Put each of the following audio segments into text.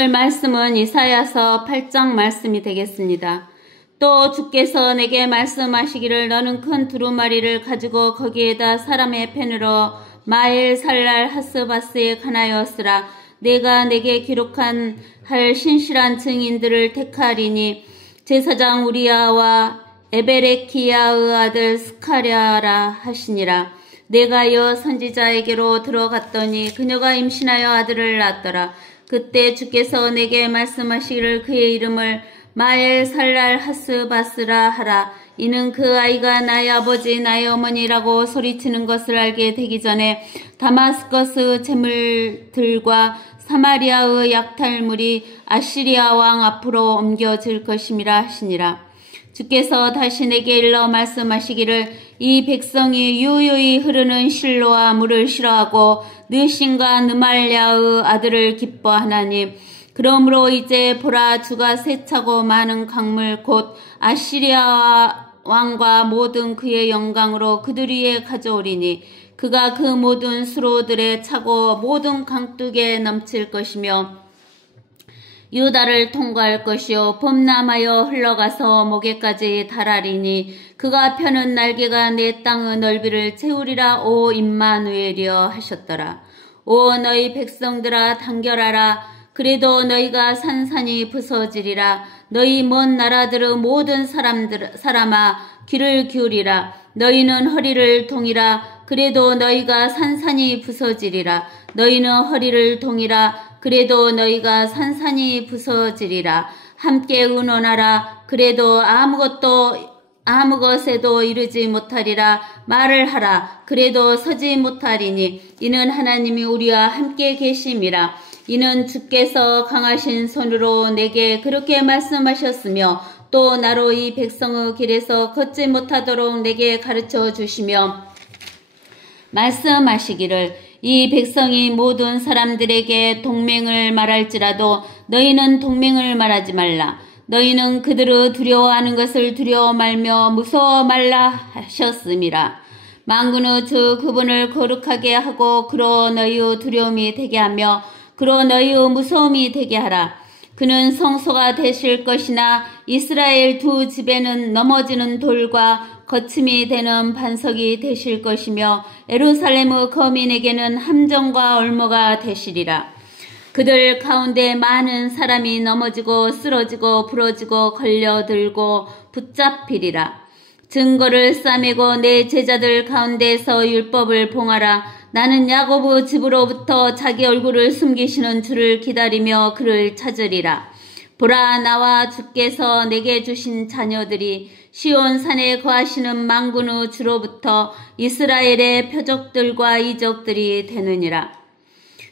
오늘 말씀은 이사야서 8장 말씀이 되겠습니다. 또 주께서 내게 말씀하시기를 너는 큰 두루마리를 가지고 거기에다 사람의 펜으로 마엘 살랄 하스바스에 관하여 쓰라. 내가 내게 기록한 할 신실한 증인들을 택하리니 제사장 우리야와 에베레키야의 아들 스가랴라 하시니라. 내가여 선지자에게로 들어갔더니 그녀가 임신하여 아들을 낳았더라. 그때 주께서 내게 말씀하시기를 그의 이름을 마엘 살랄 하스바스라 하라. 이는 그 아이가 나의 아버지 나의 어머니라고 소리치는 것을 알게 되기 전에 다마스커스 재물들과 사마리아의 약탈물이 아시리아 왕 앞으로 옮겨질 것임이라 하시니라. 주께서 다시 내게 일러 말씀하시기를 이 백성이 유유히 흐르는 실로와 물을 싫어하고 느신과 느말랴의 아들을 기뻐하나니 그러므로 이제 보라 주가 세차고 많은 강물 곧 아시리아 왕과 모든 그의 영광으로 그들 위에 가져오리니 그가 그 모든 수로들에 차고 모든 강둑에 넘칠 것이며 유다를 통과할 것이요 봄남하여 흘러가서 목에까지 달하리니 그가 펴는 날개가 내 땅의 넓이를 채우리라. 오 임마누엘이여 하셨더라. 오 너희 백성들아 단결하라. 그래도 너희가 산산이 부서지리라. 너희 먼 나라들의 모든 사람아 귀를 기울이라. 너희는 허리를 동이라. 그래도 너희가 산산이 부서지리라. 너희는 허리를 동이라. 그래도 너희가 산산이 부서지리라. 함께 의논하라. 그래도 아무것에도 이르지 못하리라. 말을 하라. 그래도 서지 못하리니 이는 하나님이 우리와 함께 계심이라. 이는 주께서 강하신 손으로 내게 그렇게 말씀하셨으며 또 나로 이 백성의 길에서 걷지 못하도록 내게 가르쳐 주시며 말씀하시기를 이 백성이 모든 사람들에게 동맹을 말할지라도 너희는 동맹을 말하지 말라. 너희는 그들의 두려워하는 것을 두려워 말며 무서워 말라 하셨음이라. 만군의 주 그분을 거룩하게 하고 그로 너희의 두려움이 되게 하며 그로 너희의 무서움이 되게 하라. 그는 성소가 되실 것이나 이스라엘 두 집에는 넘어지는 돌과 거침이 되는 반석이 되실 것이며 예루살렘의 거민에게는 함정과 얼모가 되시리라. 그들 가운데 많은 사람이 넘어지고 쓰러지고 부러지고 걸려들고 붙잡히리라. 증거를 싸매고 내 제자들 가운데서 율법을 봉하라. 나는 야고보 집으로부터 자기 얼굴을 숨기시는 주를 기다리며 그를 찾으리라. 보라 나와 주께서 내게 주신 자녀들이 시온산에 거하시는 만군의 주로부터 이스라엘의 표적들과 이적들이 되느니라.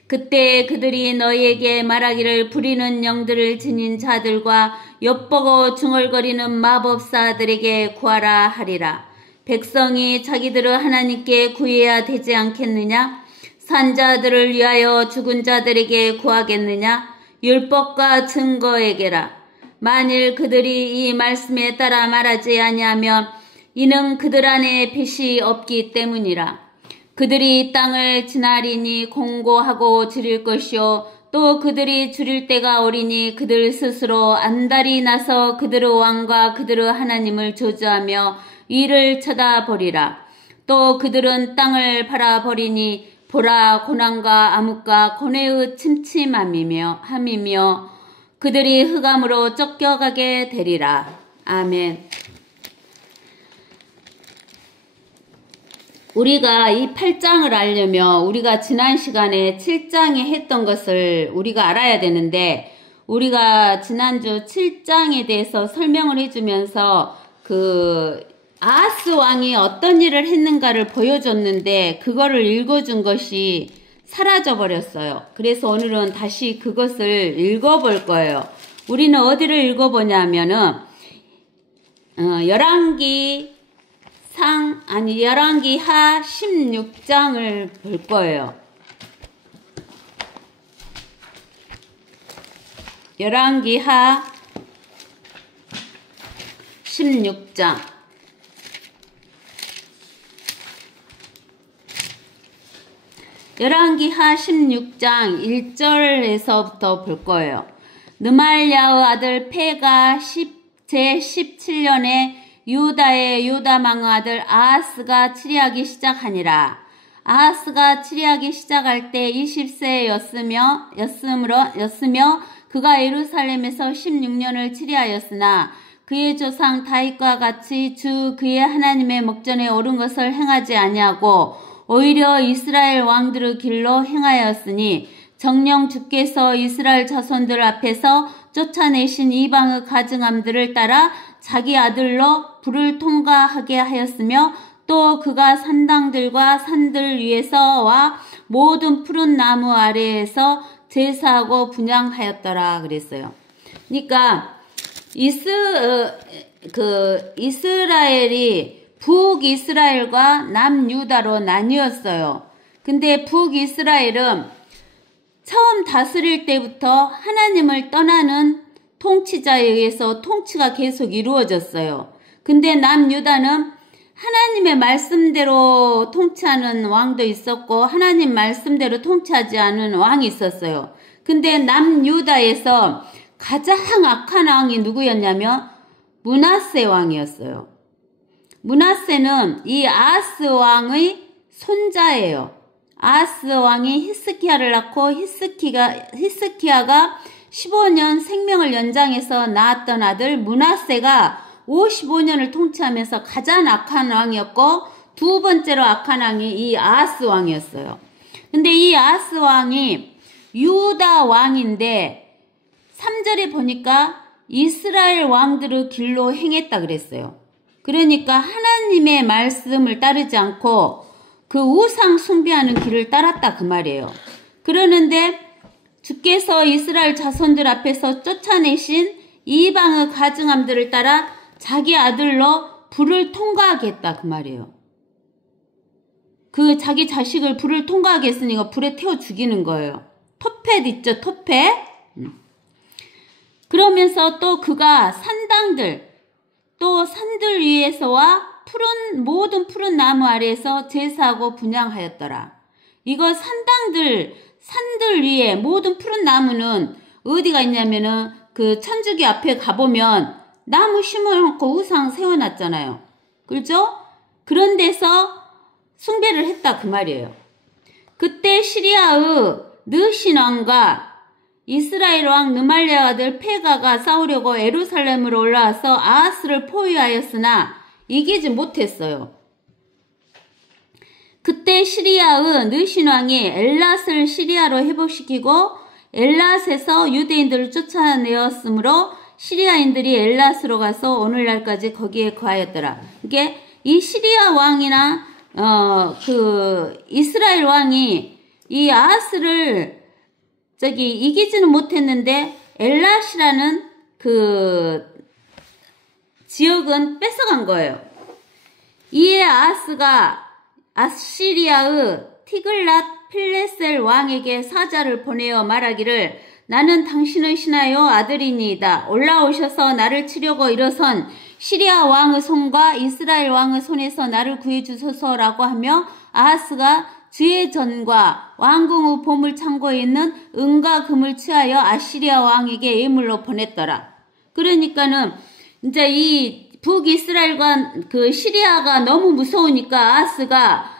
그때 그들이 너희에게 말하기를 부리는 영들을 지닌 자들과 엿보고 중얼거리는 마법사들에게 구하라 하리라. 백성이 자기들을 하나님께 구해야 되지 않겠느냐? 산자들을 위하여 죽은 자들에게 구하겠느냐? 율법과 증거에게라. 만일 그들이 이 말씀에 따라 말하지 아니하면 이는 그들 안에 빛이 없기 때문이라. 그들이 땅을 지나리니 공고하고 줄일 것이요 또 그들이 줄일 때가 오리니 그들 스스로 안달이 나서 그들의 왕과 그들의 하나님을 저주하며 위를 쳐다보리라. 또 그들은 땅을 바라버리니 보라 고난과 암흑과 고뇌의 침침함이며 그들이 흑암으로 쫓겨가게 되리라. 아멘. 우리가 이 8장을 알려면 우리가 지난 시간에 7장에 했던 것을 우리가 알아야 되는데 우리가 지난주 7장에 대해서 설명을 해주면서 아하스 왕이 어떤 일을 했는가를 보여줬는데 그거를 읽어준 것이 사라져 버렸어요. 그래서 오늘은 다시 그것을 읽어볼 거예요. 우리는 어디를 읽어보냐 하면은 열왕기 하 16장을 볼 거예요. 열왕기 하 16장. 열왕기하 16장 1절에서부터 볼 거예요. 느말랴의 아들 폐가 제17년에 유다의 요다망의 아들 아하스가 치리하기 시작하니라. 아하스가 치리하기 시작할 때 20세였으며 그가 예루살렘에서 16년을 치리하였으나 그의 조상 다윗과 같이 주 그의 하나님의 목전에 옳은 것을 행하지 아니하고 오히려 이스라엘 왕들의 길로 행하였으니 정녕 주께서 이스라엘 자손들 앞에서 쫓아내신 이방의 가증함들을 따라 자기 아들로 불을 통과하게 하였으며 또 그가 산당들과 산들 위에서와 모든 푸른 나무 아래에서 제사하고 분향하였더라 그랬어요. 그러니까 이스라엘이 북이스라엘과 남유다로 나뉘었어요. 근데 북이스라엘은 처음 다스릴 때부터 하나님을 떠나는 통치자에 의해서 통치가 계속 이루어졌어요. 근데 남유다는 하나님의 말씀대로 통치하는 왕도 있었고 하나님 말씀대로 통치하지 않은 왕이 있었어요. 근데 남유다에서 가장 악한 왕이 누구였냐면 므낫세 왕이었어요. 므낫세는 이 아하스 왕의 손자예요. 아하스 왕이 히스키야를 낳고 히스키야가 15년 생명을 연장해서 낳았던 아들 므낫세가 55년을 통치하면서 가장 악한 왕이었고 두 번째로 악한 왕이 이 아하스 왕이었어요. 근데 이 아하스 왕이 유다 왕인데 3절에 보니까 이스라엘 왕들의 길로 행했다 그랬어요. 그러니까 하나님의 말씀을 따르지 않고 그 우상 숭배하는 길을 따랐다 그 말이에요. 그러는데 주께서 이스라엘 자손들 앞에서 쫓아내신 이방의 가증함들을 따라 자기 아들로 불을 통과하게 했다 그 말이에요. 그 자기 자식을 불을 통과하게 했으니까 불에 태워 죽이는 거예요. 토펫 있죠, 토펫? 그러면서 또 그가 산당들, 또 산들 위에서와 모든 푸른 나무 아래에서 제사하고 분향하였더라. 이거 산들 위에 모든 푸른 나무는 어디가 있냐면은 그 천주교 앞에 가보면 나무 심어놓고 우상 세워놨잖아요. 그렇죠? 그런 데서 숭배를 했다 그 말이에요. 그때 시리아의 느신 왕과 이스라엘 왕 느말랴 아들 폐가가 싸우려고 예루살렘으로 올라와서 아하스를 포위하였으나 이기지 못했어요. 그때 시리아의 느신 왕이 엘랏을 시리아로 회복시키고 엘랏에서 유대인들을 쫓아내었으므로 시리아인들이 엘랏으로 가서 오늘날까지 거기에 거하였더라. 이게 이 시리아 왕이나 그 이스라엘 왕이 이 아하스를 이기지는 못했는데 엘랏이라는 그 지역은 뺏어간 거예요. 이에 아하스가 아시리아의 티글랏 필레셀 왕에게 사자를 보내어 말하기를 나는 당신의 신하여 아들이니이다. 올라오셔서 나를 치려고 일어선 시리아 왕의 손과 이스라엘 왕의 손에서 나를 구해주소서라고 하며 아하스가 주의 전과 왕궁의 보물 창고에 있는 은과 금을 취하여 아시리아 왕에게 예물로 보냈더라. 그러니까는 이제 이 북이스라엘과 그 시리아가 너무 무서우니까 아하스가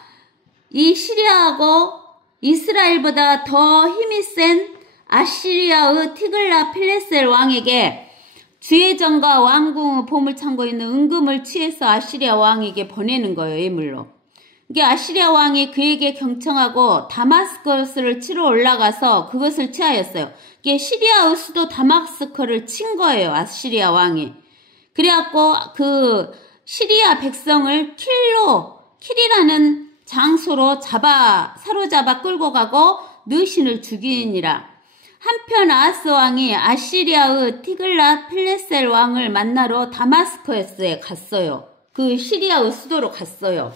이 시리아하고 이스라엘보다 더 힘이 센 아시리아의 티글랏 필레셀 왕에게 주의 전과 왕궁의 보물 창고에 있는 은금을 취해서 아시리아 왕에게 보내는 거예요, 예물로. 이게 아시리아 왕이 그에게 경청하고 다마스커스를 치러 올라가서 그것을 취하였어요. 이게 시리아의 수도 다마스커를 친 거예요, 아시리아 왕이. 그래갖고 그 시리아 백성을 킬이라는 장소로 사로잡아 끌고 가고 느신을 죽이니라. 한편 아하스 왕이 아시리아의 티글랏 필레셀 왕을 만나러 다마스커스에 갔어요. 그 시리아의 수도로 갔어요.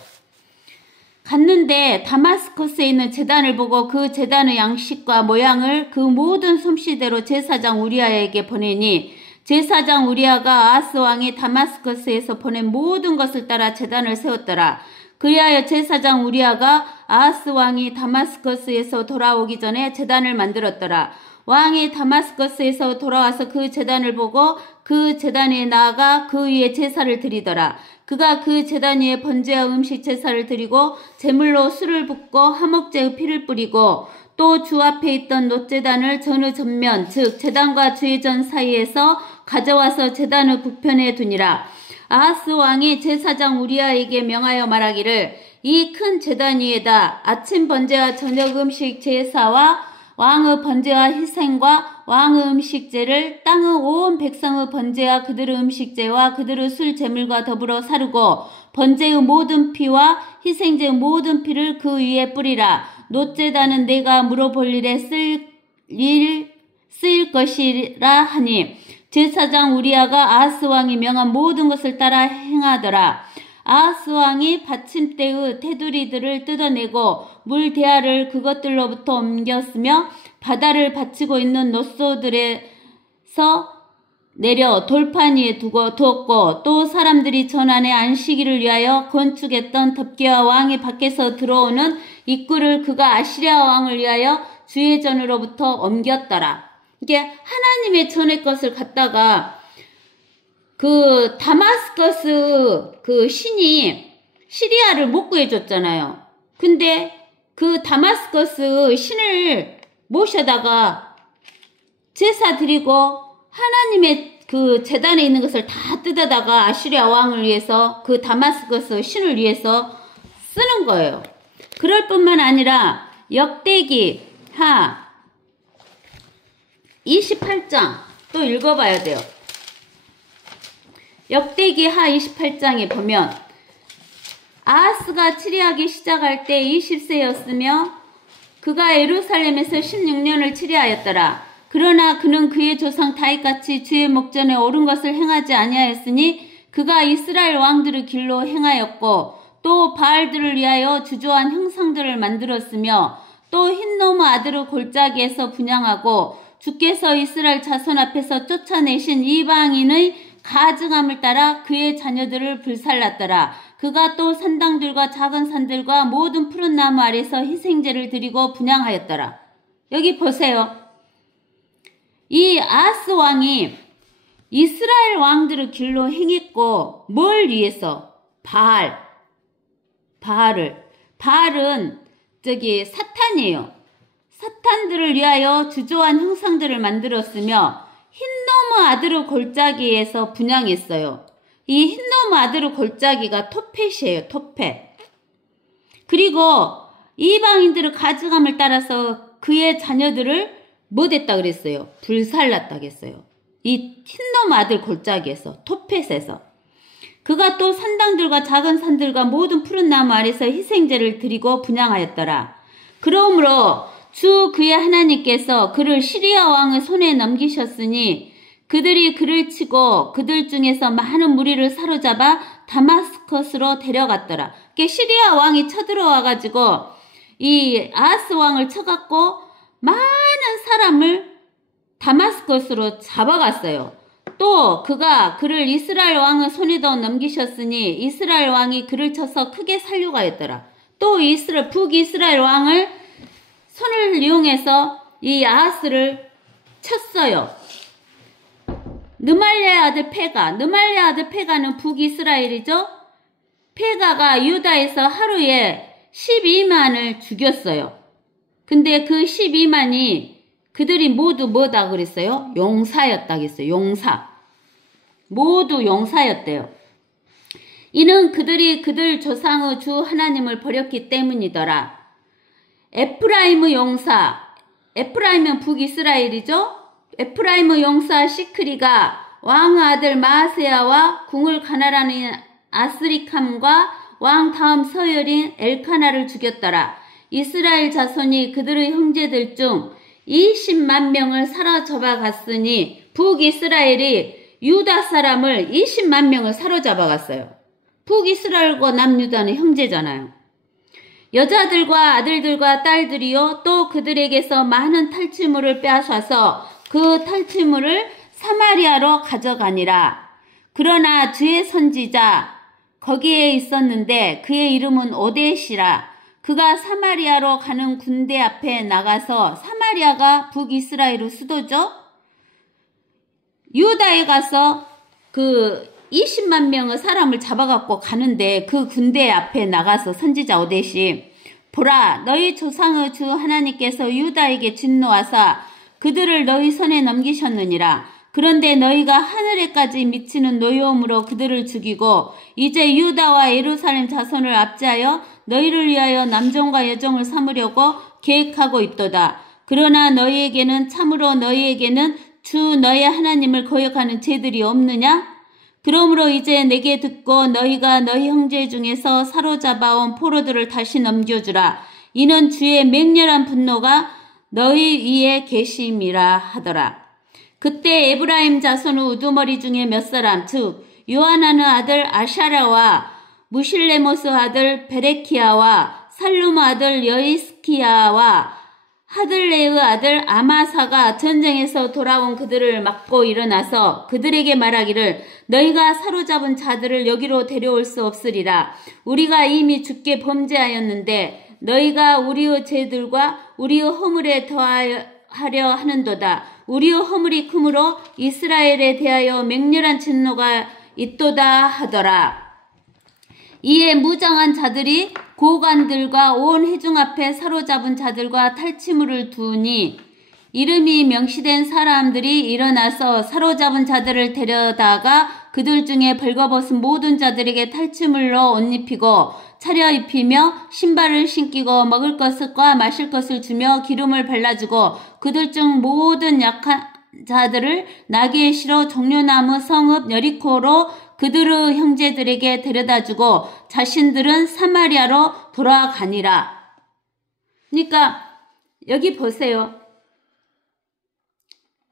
갔는데 다마스커스에 있는 제단을 보고 그 제단의 양식과 모양을 그 모든 솜씨대로 제사장 우리아에게 보내니 제사장 우리아가 아하스 왕이 다마스커스에서 보낸 모든 것을 따라 제단을 세웠더라. 그리하여 제사장 우리아가 아하스 왕이 다마스커스에서 돌아오기 전에 제단을 만들었더라. 왕이 다마스커스에서 돌아와서 그 제단을 보고 그 제단에 나아가 그 위에 제사를 드리더라. 그가 그 제단 위에 번제와 음식 제사를 드리고 제물로 술을 붓고 화목제의 피를 뿌리고 또 주 앞에 있던 놋제단을 전의 전면 즉 제단과 주의 전 사이에서 가져와서 제단의 북편에 두니라. 아하스 왕이 제사장 우리아에게 명하여 말하기를 이 큰 제단 위에다 아침 번제와 저녁 음식 제사와 왕의 번제와 희생과 왕의 음식제를 땅의 온 백성의 번제와 그들의 음식제와 그들의 술 제물과 더불어 사르고 번제의 모든 피와 희생제의 모든 피를 그 위에 뿌리라. 놋제단은 내가 물어볼 일에 쓰일 것이라 하니 제사장 우리아가 아하스 왕이 명한 모든 것을 따라 행하더라. 아하스 왕이 받침대의 테두리들을 뜯어내고 물 대야를 그것들로부터 옮겼으며 바다를 받치고 있는 놋소들에서 내려 돌판 위에 두었고 또 사람들이 전 안에 안식일을 위하여 건축했던 덮개와 왕이 밖에서 들어오는 입구를 그가 아시리아 왕을 위하여 주의 전으로부터 옮겼더라. 이게 하나님의 전의 것을 갖다가 그 다마스커스 그 신이 시리아를 못 구해줬잖아요. 근데 그 다마스커스 신을 모셔다가 제사 드리고 하나님의 그 제단에 있는 것을 다 뜯어다가 아시리아 왕을 위해서 그 다마스커스 신을 위해서 쓰는 거예요. 그럴 뿐만 아니라 역대기 하 28장 또 읽어봐야 돼요. 역대기 하 28장에 보면 아하스가 치리하기 시작할 때 20세였으며 그가 예루살렘에서 16년을 치리하였더라. 그러나 그는 그의 조상 다윗같이 주의 목전에 옳은 것을 행하지 아니하였으니 그가 이스라엘 왕들의 길로 행하였고 또 바알들을 위하여 주저한 형상들을 만들었으며 또 흰놈의 아들의 골짜기에서 분향하고 주께서 이스라엘 자손 앞에서 쫓아내신 이방인의 가증함을 따라 그의 자녀들을 불살랐더라. 그가 또 산당들과 작은 산들과 모든 푸른 나무 아래서 희생제를 드리고 분향하였더라. 여기 보세요. 이 아하스 왕이 이스라엘 왕들의 길로 행했고 뭘 위해서? 바알은 사탄이에요. 사탄들을 위하여 주저한 형상들을 만들었으며 흰놈의 아들의 골짜기에서 분향했어요. 이 흰놈의 아들의 골짜기가 토펫이에요. 토펫. 그리고 이방인들의 가증함을 따라서 그의 자녀들을 못했다 그랬어요. 불살랐다 그랬어요. 이 흰놈 아들 골짜기에서 토펫에서 그가 또 산당들과 작은 산들과 모든 푸른 나무 아래서 희생제를 드리고 분향하였더라. 그러므로 주 그의 하나님께서 그를 시리아 왕의 손에 넘기셨으니 그들이 그를 치고 그들 중에서 많은 무리를 사로잡아 다마스커스로 데려갔더라. 시리아 왕이 쳐들어와가지고 이 아하스 왕을 쳐갖고 많은 사람을 다마스커스로 잡아갔어요. 또 그가 그를 이스라엘 왕의 손에도 넘기셨으니 이스라엘 왕이 그를 쳐서 크게 살려가였더라. 또 북이스라엘 왕을 손을 이용해서 이 아하스를 쳤어요. 느말레의 아들 페가는 북이스라엘이죠. 페가가 유다에서 하루에 12만을 죽였어요. 근데 그 12만이 그들이 모두 뭐다 그랬어요? 용사였다 그랬어요. 용사. 모두 용사였대요. 이는 그들이 그들 조상의 주 하나님을 버렸기 때문이더라. 에프라임의 용사, 에프라임은 북이스라엘이죠. 에프라임의 용사 시크리가 왕의 아들 마아세야와 궁을 가나라는 아스리캄과 왕 다음 서열인 엘카나를 죽였더라. 이스라엘 자손이 그들의 형제들 중 20만 명을 사로잡아 갔으니 북이스라엘이 유다 사람을 20만 명을 사로잡아 갔어요. 북이스라엘과 남유다는 형제잖아요. 여자들과 아들들과 딸들이요 또 그들에게서 많은 탈취물을 빼앗아서 그 탈취물을 사마리아로 가져가니라. 그러나 주의 선지자 거기에 있었는데 그의 이름은 오뎃이라. 그가 사마리아로 가는 군대 앞에 나가서, 사마리아가 북이스라엘의 수도죠. 유다에 가서 그 20만 명의 사람을 잡아갖고 가는데 그 군대 앞에 나가서 선지자 오뎃이, 보라, 너희 조상의 주 하나님께서 유다에게 진노하사 그들을 너희 손에 넘기셨느니라. 그런데 너희가 하늘에까지 미치는 노여움으로 그들을 죽이고 이제 유다와 예루살렘 자손을 압제하여 너희를 위하여 남종과 여종을 삼으려고 계획하고 있도다. 그러나 너희에게는, 참으로 너희에게는 주 너희 하나님을 거역하는 죄들이 없느냐? 그러므로 이제 내게 듣고 너희가 너희 형제 중에서 사로잡아온 포로들을 다시 넘겨주라. 이는 주의 맹렬한 분노가 너희 위에 계심이라 하더라. 그때 에브라임 자손의 우두머리 중에 몇 사람, 즉 요하나의 아들 아샤랴와 무실레모스 아들 베레키야와 살룸의 아들 여이스키야와 하들레의 아들 아마사가 전쟁에서 돌아온 그들을 막고 일어나서 그들에게 말하기를, 너희가 사로잡은 자들을 여기로 데려올 수 없으리라. 우리가 이미 주께 범죄하였는데 너희가 우리의 죄들과 우리의 허물에 더하려 하는도다. 우리의 허물이 크므로 이스라엘에 대하여 맹렬한 진노가 있도다 하더라. 이에 무장한 자들이 고관들과 온 회중 앞에 사로잡은 자들과 탈취물을 두니 이름이 명시된 사람들이 일어나서 사로잡은 자들을 데려다가 그들 중에 벌거벗은 모든 자들에게 탈취물로 옷 입히고 차려입히며 신발을 신기고 먹을 것과 마실 것을 주며 기름을 발라주고 그들 중 모든 약한 자들을 나귀에 실어 종려나무 성읍 여리코로 그들의 형제들에게 데려다주고 자신들은 사마리아로 돌아가니라. 그러니까 여기 보세요.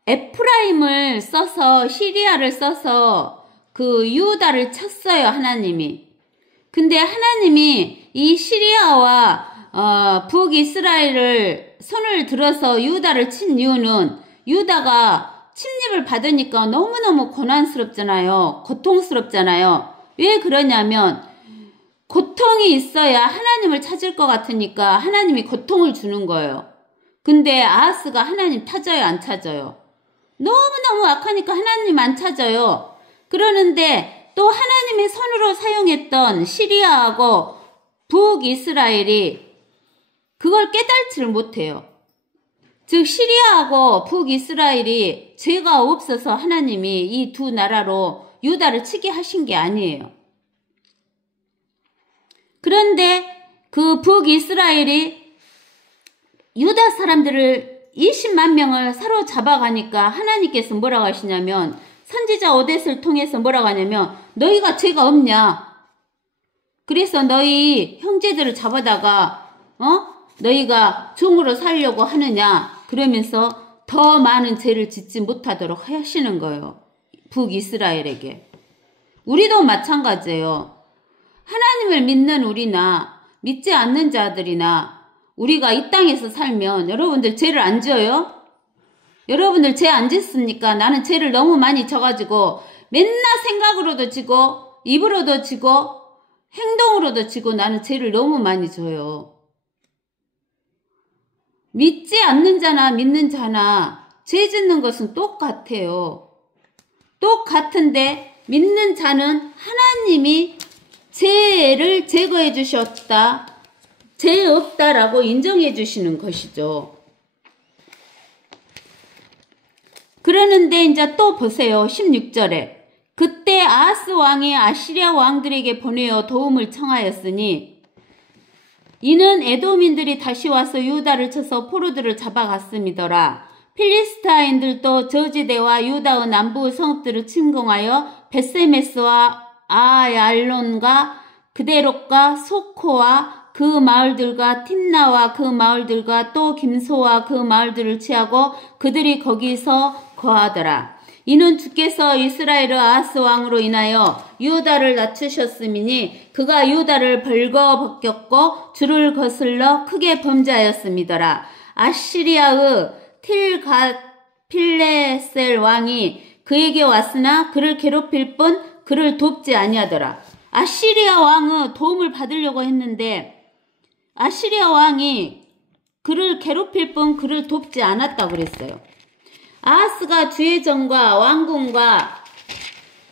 에프라임을 써서, 시리아를 써서 그 유다를 쳤어요, 하나님이. 근데 하나님이 이 시리아와 북이스라엘을 손을 들어서 유다를 친 이유는, 유다가 침입을 받으니까 너무너무 고난스럽잖아요. 고통스럽잖아요. 왜 그러냐면 고통이 있어야 하나님을 찾을 것 같으니까 하나님이 고통을 주는 거예요. 근데 아하스가 하나님 찾아요, 안 찾아요? 너무너무 악하니까 하나님 안 찾아요. 그러는데 또 하나님의 손으로 사용했던 시리아하고 북이스라엘이 그걸 깨달지를 못해요. 즉 시리아하고 북이스라엘이 죄가 없어서 하나님이 이 두 나라로 유다를 치게 하신 게 아니에요. 그런데 그 북이스라엘이 유다 사람들을 20만 명을 사로잡아 가니까 하나님께서 뭐라고 하시냐면, 선지자 오뎃을 통해서 뭐라고 하냐면, 너희가 죄가 없냐? 그래서 너희 형제들을 잡아다가 너희가 종으로 살려고 하느냐? 그러면서 더 많은 죄를 짓지 못하도록 하시는 거예요. 북이스라엘에게. 우리도 마찬가지예요. 하나님을 믿는 우리나 믿지 않는 자들이나 우리가 이 땅에서 살면 여러분들 죄를 안 지어요? 여러분들 죄 안 짓습니까? 나는 죄를 너무 많이 져가지고 맨날 생각으로도 지고 입으로도 지고 행동으로도 지고 나는 죄를 너무 많이 져요. 믿지 않는 자나 믿는 자나 죄 짓는 것은 똑같아요. 똑같은데 믿는 자는 하나님이 죄를 제거해 주셨다, 죄 없다라고 인정해 주시는 것이죠. 그러는데 이제 또 보세요. 16절에 그때 아하스 왕이 아시리아 왕들에게 보내어 도움을 청하였으니 이는 에돔인들이 다시 와서 유다를 쳐서 포로들을 잡아갔음이더라. 필리스타인들도 저지대와 유다의 남부 성읍들을 침공하여 벳세메스와 아얄론과 그데롯과 소코와 그 마을들과 틴나와 그 마을들과 또 김소와 그 마을들을 취하고 그들이 거기서 거하더라. 이는 주께서 이스라엘의 아하스 왕으로 인하여 유다를 낮추셨음이니 그가 유다를 벌거벗겼고 주를 거슬러 크게 범죄하였음이더라. 아시리아의 틸갓필레셀 왕이 그에게 왔으나 그를 괴롭힐 뿐 그를 돕지 아니하더라. 아시리아 왕의 도움을 받으려고 했는데 아시리아 왕이 그를 괴롭힐 뿐 그를 돕지 않았다고 그랬어요. 아하스가 주의정과 왕궁과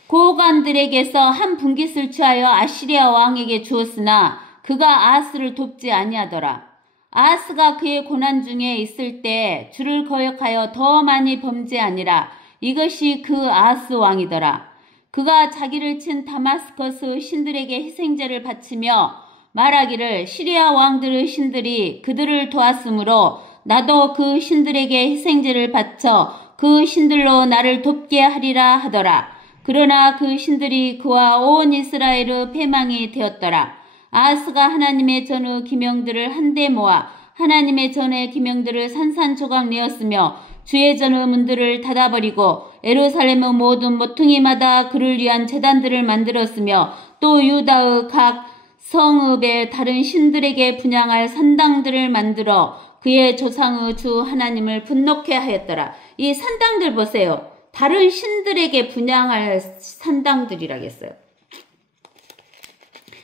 고관들에게서 한 분깃을 취하여 아시리아 왕에게 주었으나 그가 아하스를 돕지 아니하더라. 아하스가 그의 고난 중에 있을 때 주를 거역하여 더 많이 범죄하니라. 이것이 그 아하스 왕이더라. 그가 자기를 친 다마스커스 신들에게 희생제를 바치며 말하기를 시리아 왕들의 신들이 그들을 도왔으므로 나도 그 신들에게 희생제를 바쳐 그 신들로 나를 돕게 하리라 하더라. 그러나 그 신들이 그와 온 이스라엘의 패망이 되었더라. 아하스가 하나님의 전의 기명들을 한데 모아 하나님의 전의 기명들을 산산조각 내었으며 주의 전의 문들을 닫아버리고 예루살렘의 모든 모퉁이마다 그를 위한 제단들을 만들었으며 또 유다의 각 성읍에 다른 신들에게 분향할 산당들을 만들어 그의 조상의 주 하나님을 분노케 하였더라. 이 산당들 보세요. 다른 신들에게 분향할 산당들이라겠어요.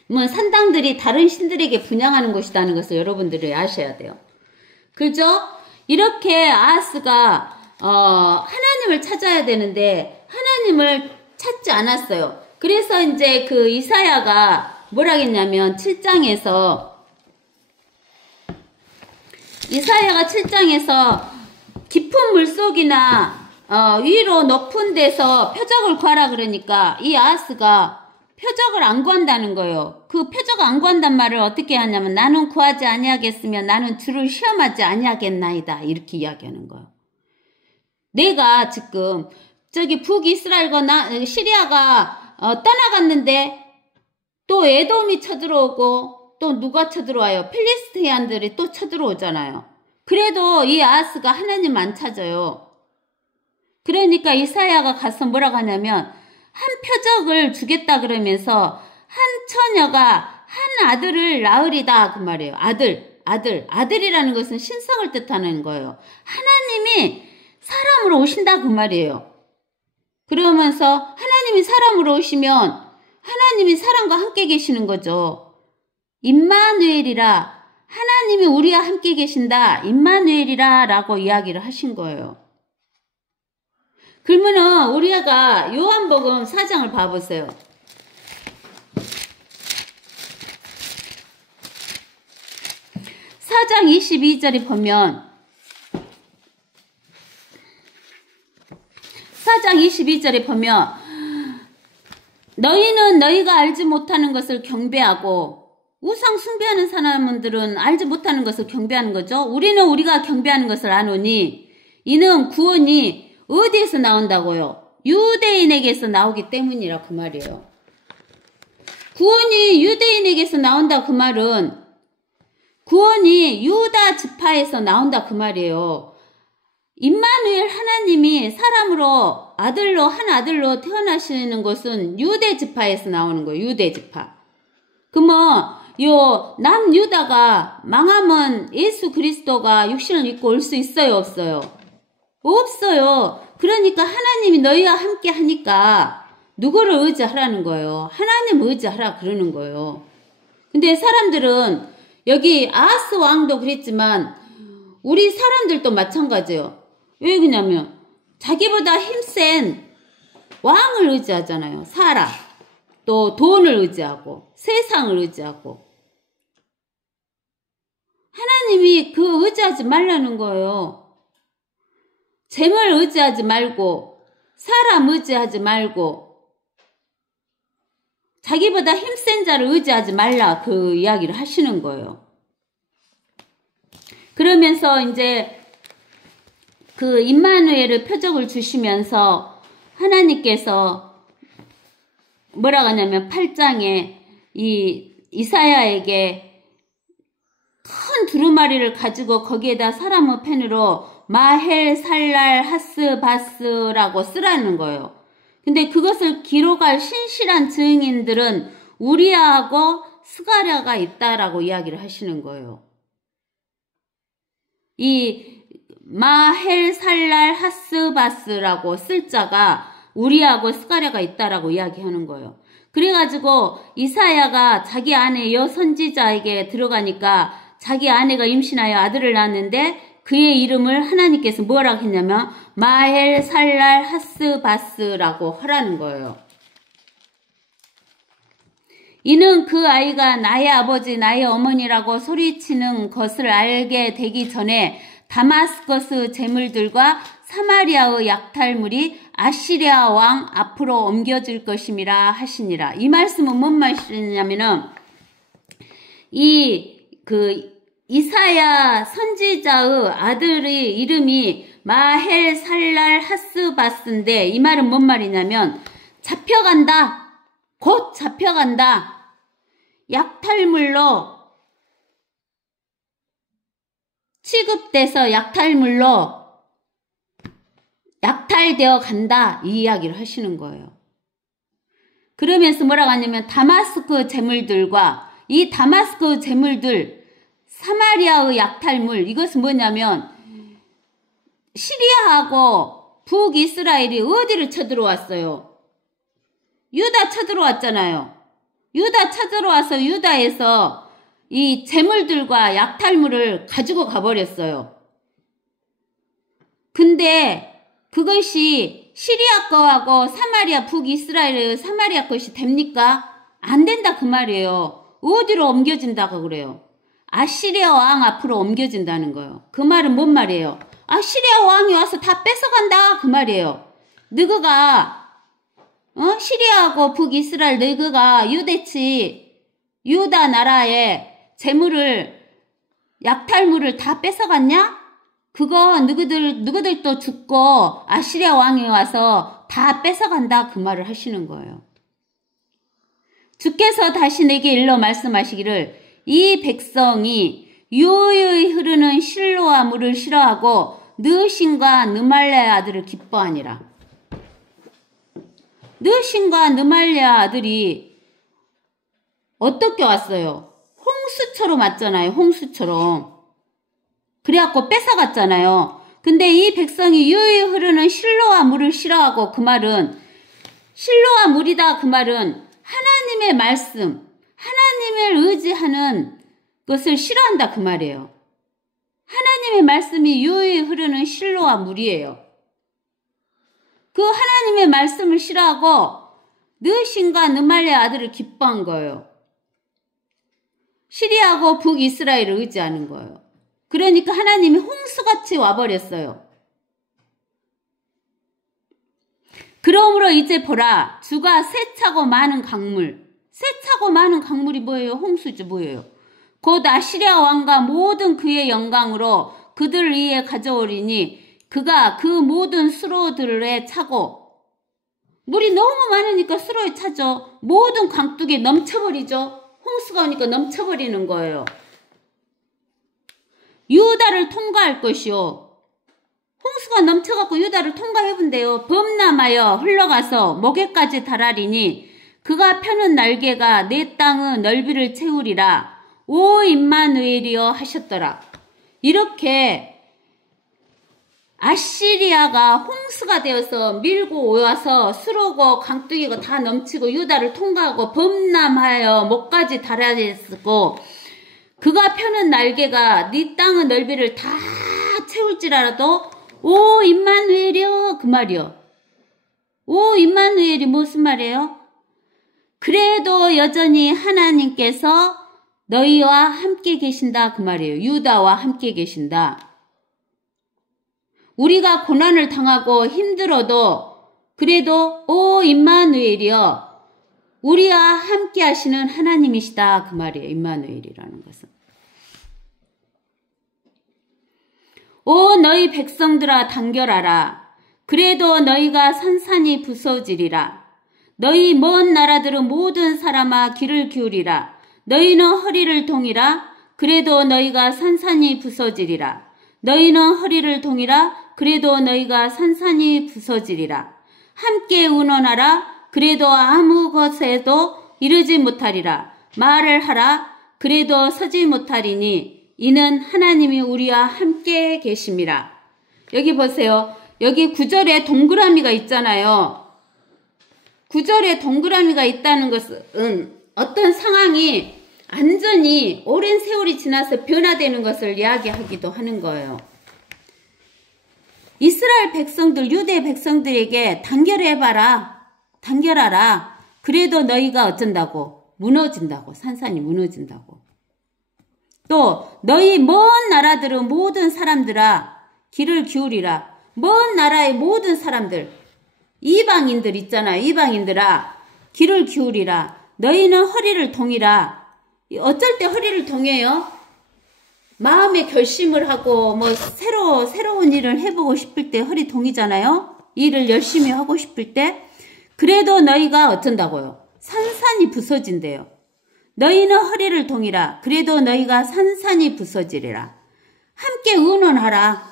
뭐 산당들이 다른 신들에게 분향하는 것이라는 것을 여러분들이 아셔야 돼요. 그죠? 이렇게 아하스가 하나님을 찾아야 되는데 하나님을 찾지 않았어요. 그래서 이제 그 이사야가 뭐라겠냐면 7장에서 이사야가 7장에서 깊은 물속이나 위로 높은 데서 표적을 구하라 그러니까 이 아하스가 표적을 안 구한다는 거예요. 그 표적 안 구한단 말을 어떻게 하냐면 나는 구하지 아니하겠으며 나는 주를 시험하지 아니하겠나이다. 이렇게 이야기하는 거예요. 내가 지금 저기 북이스라엘과 시리아가 떠나갔는데 또 에돔이 쳐들어오고 또 누가 쳐들어와요? 필리스티안들이 또 쳐들어오잖아요. 그래도 이 아하스가 하나님 안 찾아요. 그러니까 이사야가 가서 뭐라고 하냐면 한 표적을 주겠다 그러면서 한 처녀가 한 아들을 낳으리다 그 말이에요. 아들이라는 것은 신성을 뜻하는 거예요. 하나님이 사람으로 오신다 그 말이에요. 그러면서 하나님이 사람으로 오시면 하나님이 사람과 함께 계시는 거죠. 임마누엘이라 하나님이 우리와 함께 계신다. 임마누엘이라 라고 이야기를 하신 거예요. 그러면은 우리가 요한복음 4장을 봐보세요. 4장 22절에 보면 4장 22절에 보면 너희는 너희가 알지 못하는 것을 경배하고 우상 숭배하는 사람들은 알지 못하는 것을 경배하는 거죠. 우리는 우리가 경배하는 것을 아노니 이는 구원이 어디에서 나온다고요? 유대인에게서 나오기 때문이라 그 말이에요. 구원이 유대인에게서 나온다 그 말은 구원이 유다 지파에서 나온다 그 말이에요. 임마누엘 하나님이 사람으로 한 아들로 태어나시는 것은 유대 지파에서 나오는 거예요. 유대 지파. 그러면 요 남유다가 망하면 예수 그리스도가 육신을 입고 올 수 있어요? 없어요? 없어요. 그러니까 하나님이 너희와 함께 하니까 누구를 의지하라는 거예요? 하나님 의지하라 그러는 거예요. 근데 사람들은 여기 아하스 왕도 그랬지만 우리 사람들도 마찬가지예요. 왜 그러냐면 자기보다 힘센 왕을 의지하잖아요. 사람, 또 돈을 의지하고 세상을 의지하고 하나님이 그 의지하지 말라는 거예요. 재물 의지하지 말고 사람 의지하지 말고 자기보다 힘센 자를 의지하지 말라 그 이야기를 하시는 거예요. 그러면서 이제 그 임마누엘의 표적을 주시면서 하나님께서 뭐라고 하냐면 8장에 이 이사야에게 큰 두루마리를 가지고 거기에다 사람의 펜으로 마헬 살랄 하스 바스라고 쓰라는 거예요. 근데 그것을 기록할 신실한 증인들은 우리아하고 스가랴가 있다라고 이야기를 하시는 거예요. 이 마헬 살랄 하스 바스라고 쓸 자가 우리하고 스가랴가 있다라고 이야기하는 거예요. 그래가지고 이사야가 자기 아내 여선지자에게 들어가니까 자기 아내가 임신하여 아들을 낳았는데 그의 이름을 하나님께서 뭐라고 했냐면 마헬 살랄 하스바스라고 하라는 거예요. 이는 그 아이가 나의 아버지 나의 어머니라고 소리치는 것을 알게 되기 전에 다마스커스 제물들과 사마리아의 약탈물이 아시리아 왕 앞으로 옮겨질 것임이라 하시니라. 이 말씀은 뭔 말이냐면은 이사야 선지자의 아들의 이름이 마헬 살랄 하스바스인데 이 말은 뭔 말이냐면 잡혀간다. 곧 잡혀간다. 약탈물로 취급돼서 약탈물로 약탈되어 간다. 이 이야기를 하시는 거예요. 그러면서 뭐라고 하냐면 다마스크 제물들과 이 다마스크 제물들 사마리아의 약탈물 이것은 뭐냐면 시리아하고 북이스라엘이 어디를 쳐들어왔어요? 유다 쳐들어왔잖아요. 유다 쳐들어와서 유다에서 이 제물들과 약탈물을 가지고 가버렸어요. 근데 그것이 시리아 거하고 사마리아 북이스라엘의 사마리아 것이 됩니까? 안 된다 그 말이에요. 어디로 옮겨진다고 그래요? 아시리아 왕 앞으로 옮겨진다는 거예요. 그 말은 뭔 말이에요? 아시리아 왕이 와서 다 뺏어간다 그 말이에요. 너희가 시리아하고 북이스라엘 너희가 유대치 유다 나라의 재물을 약탈물을 다 뺏어갔냐? 그거 너희들도 죽고 아시리아 왕이 와서 다 뺏어간다 그 말을 하시는 거예요. 주께서 다시 내게 일러 말씀하시기를 이 백성이 유유히 흐르는 실로와 물을 싫어하고 느신과 느말레 아들을 기뻐하니라. 느신과 느말레 아들이 어떻게 왔어요? 홍수처럼 왔잖아요. 홍수처럼. 그래갖고 뺏어갔잖아요. 근데 이 백성이 유유히 흐르는 실로와 물을 싫어하고 그 말은 실로와 물이다 그 말은 하나님의 말씀, 하나님을 의지하는 것을 싫어한다 그 말이에요. 하나님의 말씀이 유유히 흐르는 실로와 물이에요. 그 하나님의 말씀을 싫어하고 느신과 느말레 아들을 기뻐한 거예요. 시리아하고 북이스라엘을 의지하는 거예요. 그러니까 하나님이 홍수같이 와버렸어요. 그러므로 이제 보라 주가 세차고 많은 강물 세차고 많은 강물이 뭐예요? 홍수죠 뭐예요? 곧 아시리아 왕과 모든 그의 영광으로 그들 위에 가져오리니 그가 그 모든 수로들에 차고 물이 너무 많으니까 수로에 차죠. 모든 강둑에 넘쳐버리죠. 홍수가 오니까 넘쳐버리는 거예요. 유다를 통과할 것이요. 홍수가 넘쳐갖고 유다를 통과해본대요. 범람하여 흘러가서 목에까지 달하리니 그가 펴는 날개가 내 땅의 넓이를 채우리라. 오 임마누엘이여 하셨더라. 이렇게 아시리아가 홍수가 되어서 밀고 와서 수로고 강둑이고 다 넘치고 유다를 통과하고 범람하여 목까지 달하였고 그가 펴는 날개가 네 땅의 넓이를 다 채울지라도 오 임마누엘이여 그 말이요. 오 임마누엘이 무슨 말이에요? 그래도 여전히 하나님께서 너희와 함께 계신다 그 말이에요. 유다와 함께 계신다. 우리가 고난을 당하고 힘들어도 그래도 오 임마누엘이여 우리와 함께 하시는 하나님이시다 그 말이에요. 임마누엘이라는 것은. 오 너희 백성들아 단결하라. 그래도 너희가 산산이 부서지리라. 너희 먼 나라들은 모든 사람아 귀를 기울이라. 너희는 허리를 동이라. 그래도 너희가 산산이 부서지리라. 너희는 허리를 동이라. 그래도 너희가 산산이 부서지리라. 함께 운원하라. 그래도 아무 것에도 이르지 못하리라. 말을 하라. 그래도 서지 못하리니 이는 하나님이 우리와 함께 계심이라. 여기 보세요. 여기 9절에 동그라미가 있잖아요. 구절에 동그라미가 있다는 것은 어떤 상황이 완전히 오랜 세월이 지나서 변화되는 것을 이야기하기도 하는 거예요. 이스라엘 백성들, 유대 백성들에게 단결하라. 그래도 너희가 어쩐다고? 무너진다고. 산산이 무너진다고. 또 너희 먼 나라들은 모든 사람들아 귀를 기울이라. 먼 나라의 모든 사람들, 이방인들 있잖아요. 이방인들아 귀를 기울이라. 너희는 허리를 동이라. 어쩔 때 허리를 동여요? 마음의 결심을 하고 새로운 일을 해보고 싶을 때 허리 동이잖아요. 일을 열심히 하고 싶을 때. 그래도 너희가 어쩐다고요? 산산이 부서진대요. 너희는 허리를 동이라. 그래도 너희가 산산이 부서지리라. 함께 의논하라.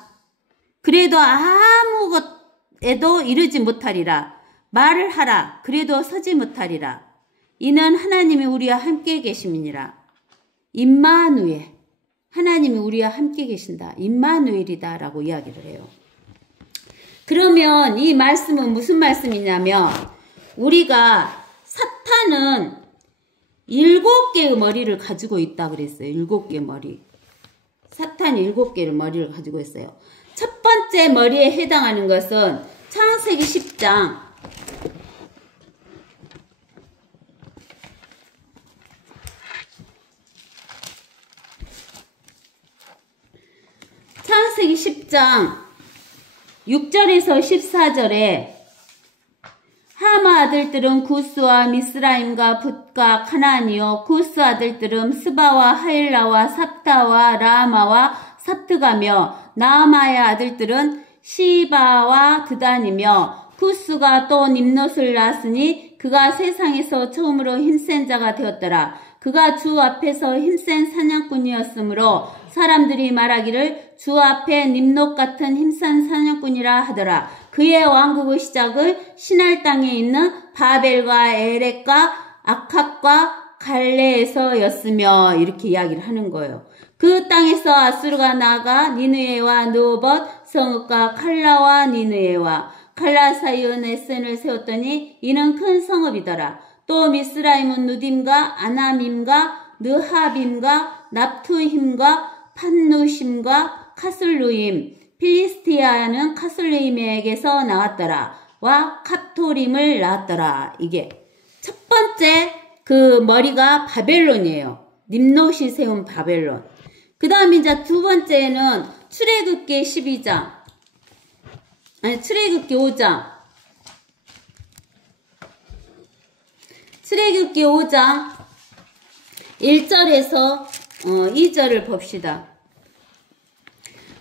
그래도 아무것에도 이르지 못하리라. 말을 하라. 그래도 서지 못하리라. 이는 하나님이 우리와 함께 계심이니라. 임마누엘. 하나님이 우리와 함께 계신다. 임마누엘이다 라고 이야기를 해요. 그러면 이 말씀은 무슨 말씀이냐면 우리가 사탄은 7개의 머리를 가지고 있다 그랬어요. 7개의 머리. 사탄이 7개의 머리를 가지고 있어요. 첫 번째 머리에 해당하는 것은 창세기 10장 창세기 10장 6절에서 14절에 하마 아들들은 구스와 미스라임과 붓과 카나안이요 구스 아들들은 스바와 하일라와 삽타와 라마와 삽트가며 나아마의 아들들은 시바와 드단이며 구스가 또 님롯을 낳았으니 그가 세상에서 처음으로 힘센 자가 되었더라. 그가 주 앞에서 힘센 사냥꾼이었으므로 사람들이 말하기를 주 앞에 님롯 같은 힘센 사냥꾼이라 하더라. 그의 왕국의 시작은 시날 땅에 있는 바벨과 에렉과 아캅과 갈레에서였으며 이렇게 이야기를 하는 거예요. 그 땅에서 아수르가 나아가 니느웨와 느봇 성읍과 칼라와 니느웨와 칼라 사이에 에센을 세웠더니 이는 큰 성읍이더라. 또 미스라임은 누딤과 아나밈과 느하빔과 납투힘과 판누심과 카슬루임 필리스티아는 카슬루임에게서 나왔더라. 와 캅토림을 낳았더라. 이게 첫 번째 그 머리가 바벨론이에요. 님롯이 세운 바벨론. 그 다음에 이제 두 번째는 출애굽기 12장. 출애굽기 5장. 출애굽기 5장 1절에서 2절을 봅시다.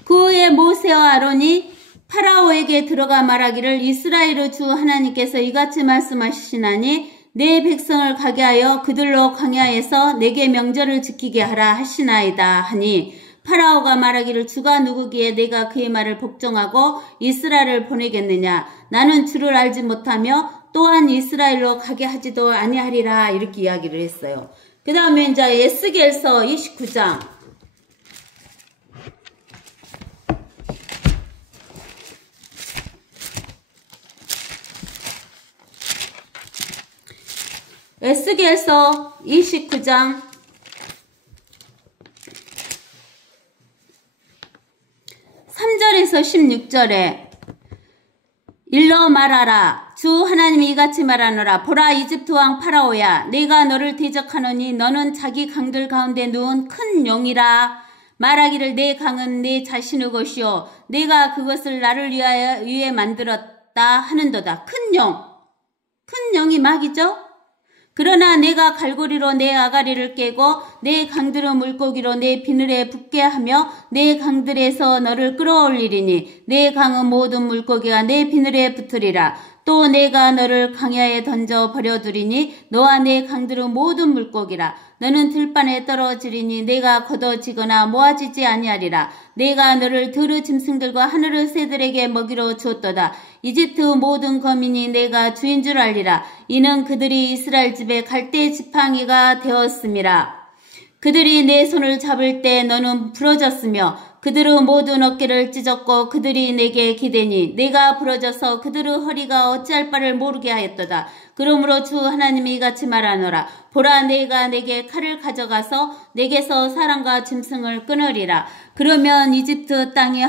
그 후에 모세와 아론이 파라오에게 들어가 말하기를 이스라엘의 주 하나님께서 이같이 말씀하시나니 내 백성을 가게 하여 그들로 광야에서 내게 명절을 지키게 하라 하시나이다 하니 파라오가 말하기를 주가 누구기에 내가 그의 말을 복종하고 이스라엘을 보내겠느냐. 나는 주를 알지 못하며 또한 이스라엘로 가게 하지도 아니하리라. 이렇게 이야기를 했어요. 그 다음에 이제 에스겔서 29장. 에스겔서 29장 3절에서 16절에 일러 말하라. 주 하나님이 이같이 말하노라. 보라 이집트 왕 파라오야. 내가 너를 대적하노니 너는 자기 강들 가운데 누운 큰 용이라. 말하기를 내 강은 내 자신의 것이요 내가 그것을 나를 위해 만들었다 하는도다. 큰 용이 막이죠. 그러나 내가 갈고리로 내 아가리를 깨고 내 강들의 물고기로 내 비늘에 붙게 하며 내 강들에서 너를 끌어올리리니 내 강은 모든 물고기가 내 비늘에 붙으리라. 또 내가 너를 강야에 던져 버려두리니 너와 내 강들은 모든 물고기라. 너는 들판에 떨어지리니 내가 걷어지거나 모아지지 아니하리라. 내가 너를 들의 짐승들과 하늘의 새들에게 먹이로 주었도다. 이집트 모든 거민이 내가 주인 줄 알리라. 이는 그들이 이스라엘 집에 갈대 지팡이가 되었음이라. 그들이 내 손을 잡을 때 너는 부러졌으며 그들의 모든 어깨를 찢었고 그들이 내게 기대니 내가 부러져서 그들의 허리가 어찌할 바를 모르게 하였도다. 그러므로 주 하나님이 이같이 말하노라. 보라, 내가 내게 칼을 가져가서 내게서 사람과 짐승을 끊으리라. 그러면 이집트 땅이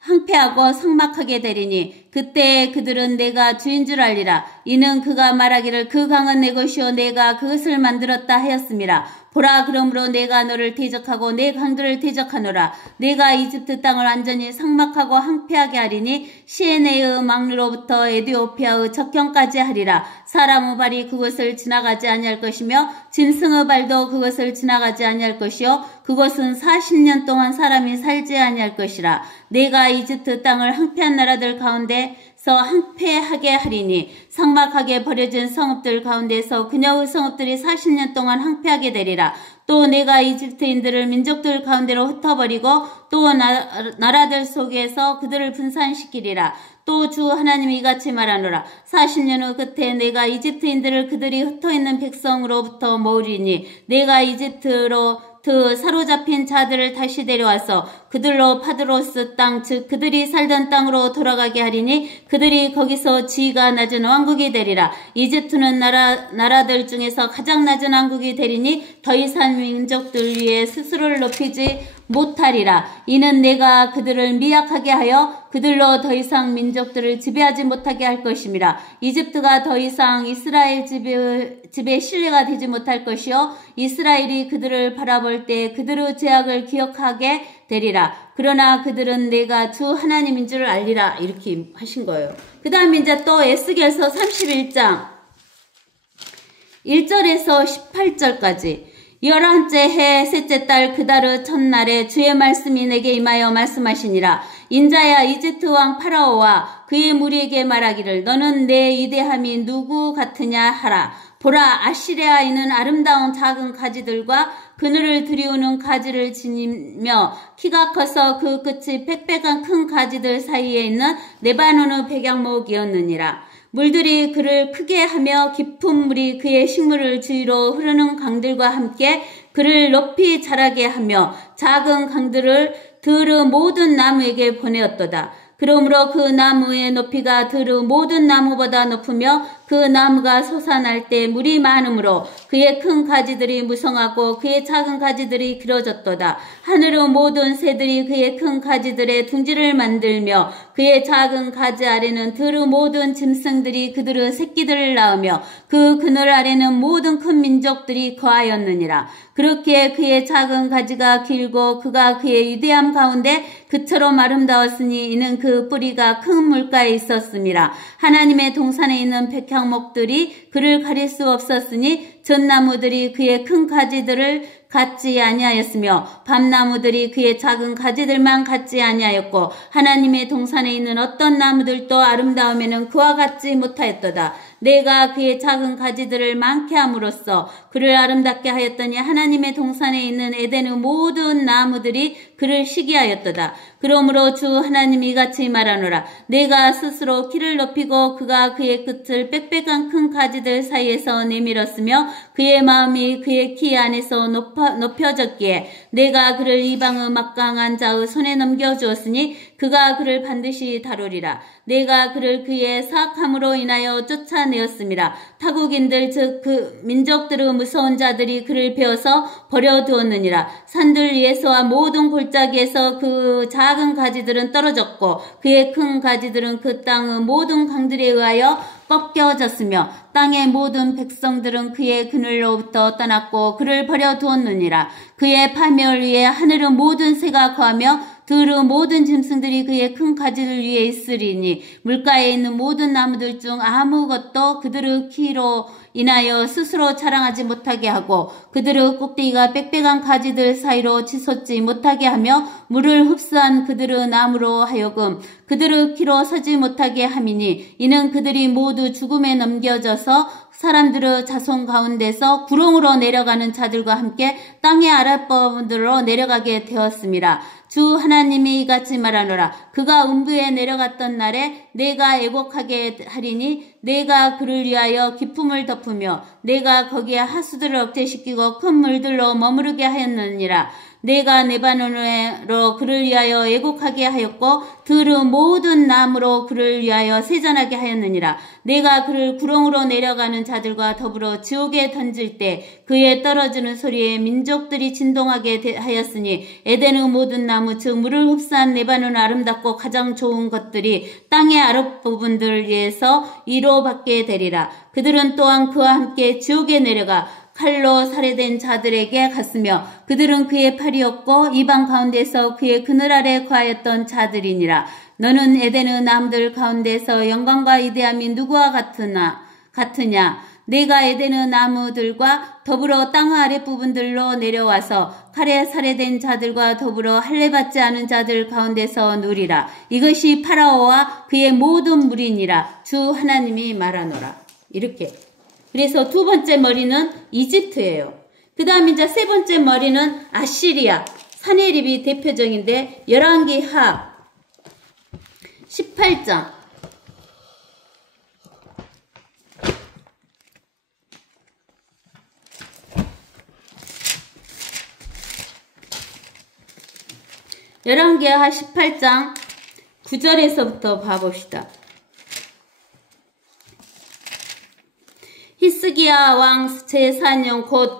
항폐하고 삭막하게 되리니 그때 그들은 내가 주인 줄 알리라. 이는 그가 말하기를 그 강은 내 것이요 내가 그것을 만들었다 하였음이라. 보라, 그러므로 내가 너를 대적하고 내 강들을 대적하노라. 내가 이집트 땅을 완전히 삭막하고 항폐하게 하리니 시에네의 망루로부터 에디오피아의 적경까지 하리라. 사람의 발이 그곳을 지나가지 아니할 것이며 짐승의 발도 그곳을 지나가지 아니할 것이요 그곳은 40년 동안 사람이 살지 아니할 것이라. 내가 이집트 땅을 항폐한 나라들 가운데서 항폐하게 하리니 삭막하게 버려진 성읍들 가운데서 그녀의 성읍들이 40년 동안 항폐하게 되리라. 또 내가 이집트인들을 민족들 가운데로 흩어버리고 또 나라들 속에서 그들을 분산시키리라. 또 주 하나님이 이같이 말하노라. 40년 후 끝에 내가 이집트인들을 그들이 흩어있는 백성으로부터 모으리니 내가 이집트로 사로잡힌 자들을 다시 데려와서 그들로 파드로스 땅, 즉 그들이 살던 땅으로 돌아가게 하리니 그들이 거기서 지위가 낮은 왕국이 되리라. 이집트는 나라들 중에서 가장 낮은 왕국이 되리니 더 이상 민족들 위에 스스로를 높이지 못하리라. 이는 내가 그들을 미약하게 하여 그들로 더 이상 민족들을 지배하지 못하게 할 것임이라. 이집트가 더 이상 이스라엘 집에 신뢰가 되지 못할 것이요 이스라엘이 그들을 바라볼 때 그들의 죄악을 기억하게 되리라. 그러나 그들은 내가 주 하나님인 줄 알리라. 이렇게 하신 거예요. 그 다음에 이제 또 에스겔서 31장 1절에서 18절까지 11째 해 셋째 달 그 달의 첫날에 주의 말씀이 내게 임하여 말씀하시니라. 인자야, 이집트 왕 파라오와 그의 무리에게 말하기를 너는 내 위대함이 누구 같으냐 하라. 보라, 아시리아인은 아름다운 작은 가지들과 그늘을 들이우는 가지를 지니며 키가 커서 그 끝이 빽빽한 큰 가지들 사이에 있는 레바논의 백양목이었느니라. 물들이 그를 크게 하며 깊은 물이 그의 식물을 주위로 흐르는 강들과 함께 그를 높이 자라게 하며 작은 강들을 들의 모든 나무에게 보내었도다. 그러므로 그 나무의 높이가 들의 모든 나무보다 높으며 그 나무가 솟아날 때 물이 많으므로 그의 큰 가지들이 무성하고 그의 작은 가지들이 길어졌도다. 하늘의 모든 새들이 그의 큰 가지들의 둥지를 만들며 그의 작은 가지 아래는 들의 모든 짐승들이 그들의 새끼들을 낳으며 그 그늘 아래는 모든 큰 민족들이 거하였느니라. 그렇게 그의 작은 가지가 길고 그가 그의 위대함 가운데 그처럼 아름다웠으니 이는 그 뿌리가 큰 물가에 있었음이라. 하나님의 동산에 있는 백향목들이 그를 가릴 수 없었으니 전나무들이 그의 큰 가지들을 갖지 아니하였으며 밤나무들이 그의 작은 가지들만 갖지 아니하였고 하나님의 동산에 있는 어떤 나무들도 아름다움에는 그와 같지 못하였도다. 내가 그의 작은 가지들을 많게 함으로써 그를 아름답게 하였더니 하나님의 동산에 있는 에덴의 모든 나무들이 그를 시기하였도다. 그러므로 주 하나님이 이같이 말하노라. 내가 스스로 키를 높이고 그가 그의 끝을 빽빽한 큰 가지들 사이에서 내밀었으며 그의 마음이 그의 키 안에서 높여졌기에 내가 그를 이방의 막강한 자의 손에 넘겨주었으니 그가 그를 반드시 다루리라. 내가 그를 그의 사악함으로 인하여 쫓아내었음이라. 타국인들 즉 그 민족들의 무서운 자들이 그를 베어서 버려두었느니라. 산들 위에서와 모든 골짜기에서 그 작은 가지들은 떨어졌고 그의 큰 가지들은 그 땅의 모든 강들에 의하여 꺾여졌으며 땅의 모든 백성들은 그의 그늘로부터 떠났고 그를 버려두었느니라. 그의 파멸 위에 하늘의 모든 새가 거하며 들의 모든 짐승들이 그의 큰 가지들 위에 있으리니 물가에 있는 모든 나무들 중 아무것도 그들의 키로 인하여 스스로 자랑하지 못하게 하고 그들의 꼭대기가 빽빽한 가지들 사이로 치솟지 못하게 하며 물을 흡수한 그들의 나무로 하여금 그들의 키로 서지 못하게 함이니 이는 그들이 모두 죽음에 넘겨져서 사람들의 자손 가운데서 구렁으로 내려가는 자들과 함께 땅의 아랫부분으로 내려가게 되었습니다. 주 하나님이 이같이 말하노라. 그가 음부에 내려갔던 날에 내가 애곡하게 하리니 내가 그를 위하여 기품을 덮으며 내가 거기에 하수들을 억제시키고 큰 물들로 머무르게 하였느니라. 내가 레바논으로 그를 위하여 애곡하게 하였고 들의 모든 나무로 그를 위하여 세전하게 하였느니라. 내가 그를 구렁으로 내려가는 자들과 더불어 지옥에 던질 때 그의 떨어지는 소리에 민족들이 진동하게 하였으니 에덴의 모든 나무 즉 물을 흡수한 레바논 아름답고 가장 좋은 것들이 땅의 아랫부분들 위에서 위로받게 되리라. 그들은 또한 그와 함께 지옥에 내려가 칼로 살해된 자들에게 갔으며 그들은 그의 팔이었고 이방 가운데서 그의 그늘 아래 거하였던 자들이니라. 너는 에덴의 나무들 가운데서 영광과 위대함이 누구와 같으냐? 내가 에덴의 나무들과 더불어 땅 아랫부분들로 내려와서 칼에 살해된 자들과 더불어 할례받지 않은 자들 가운데서 누리라. 이것이 파라오와 그의 모든 무리니라. 주 하나님이 말하노라. 이렇게. 그래서 두 번째 머리는 이집트예요. 그 다음 이제 세 번째 머리는 아시리아, 사네립이 대표적인데 열왕기하 18장 열왕기하 18장 9절에서부터 봐봅시다. 히스기야 왕 제4년 곧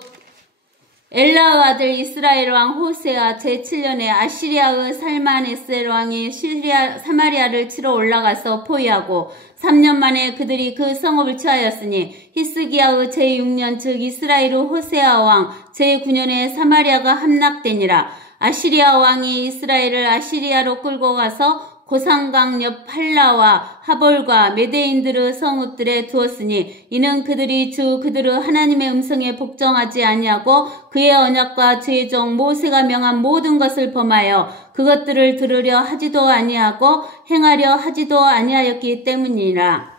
엘라의 아들 이스라엘 왕 호세아 제7년에 아시리아의 살만에셀 왕이 사마리아를 치러 올라가서 포위하고 3년 만에 그들이 그 성읍을 취하였으니 히스기야의 제6년 즉 이스라엘의 호세아 왕 제9년에 사마리아가 함락되니라. 아시리아 왕이 이스라엘을 아시리아로 끌고 가서 고산강 옆 할라와 하볼과 메대인들의 성읍들에 두었으니 이는 그들이 그들의 하나님의 음성에 복종하지 아니하고 그의 언약과 그의 종 모세가 명한 모든 것을 범하여 그것들을 들으려 하지도 아니하고 행하려 하지도 아니하였기 때문이라.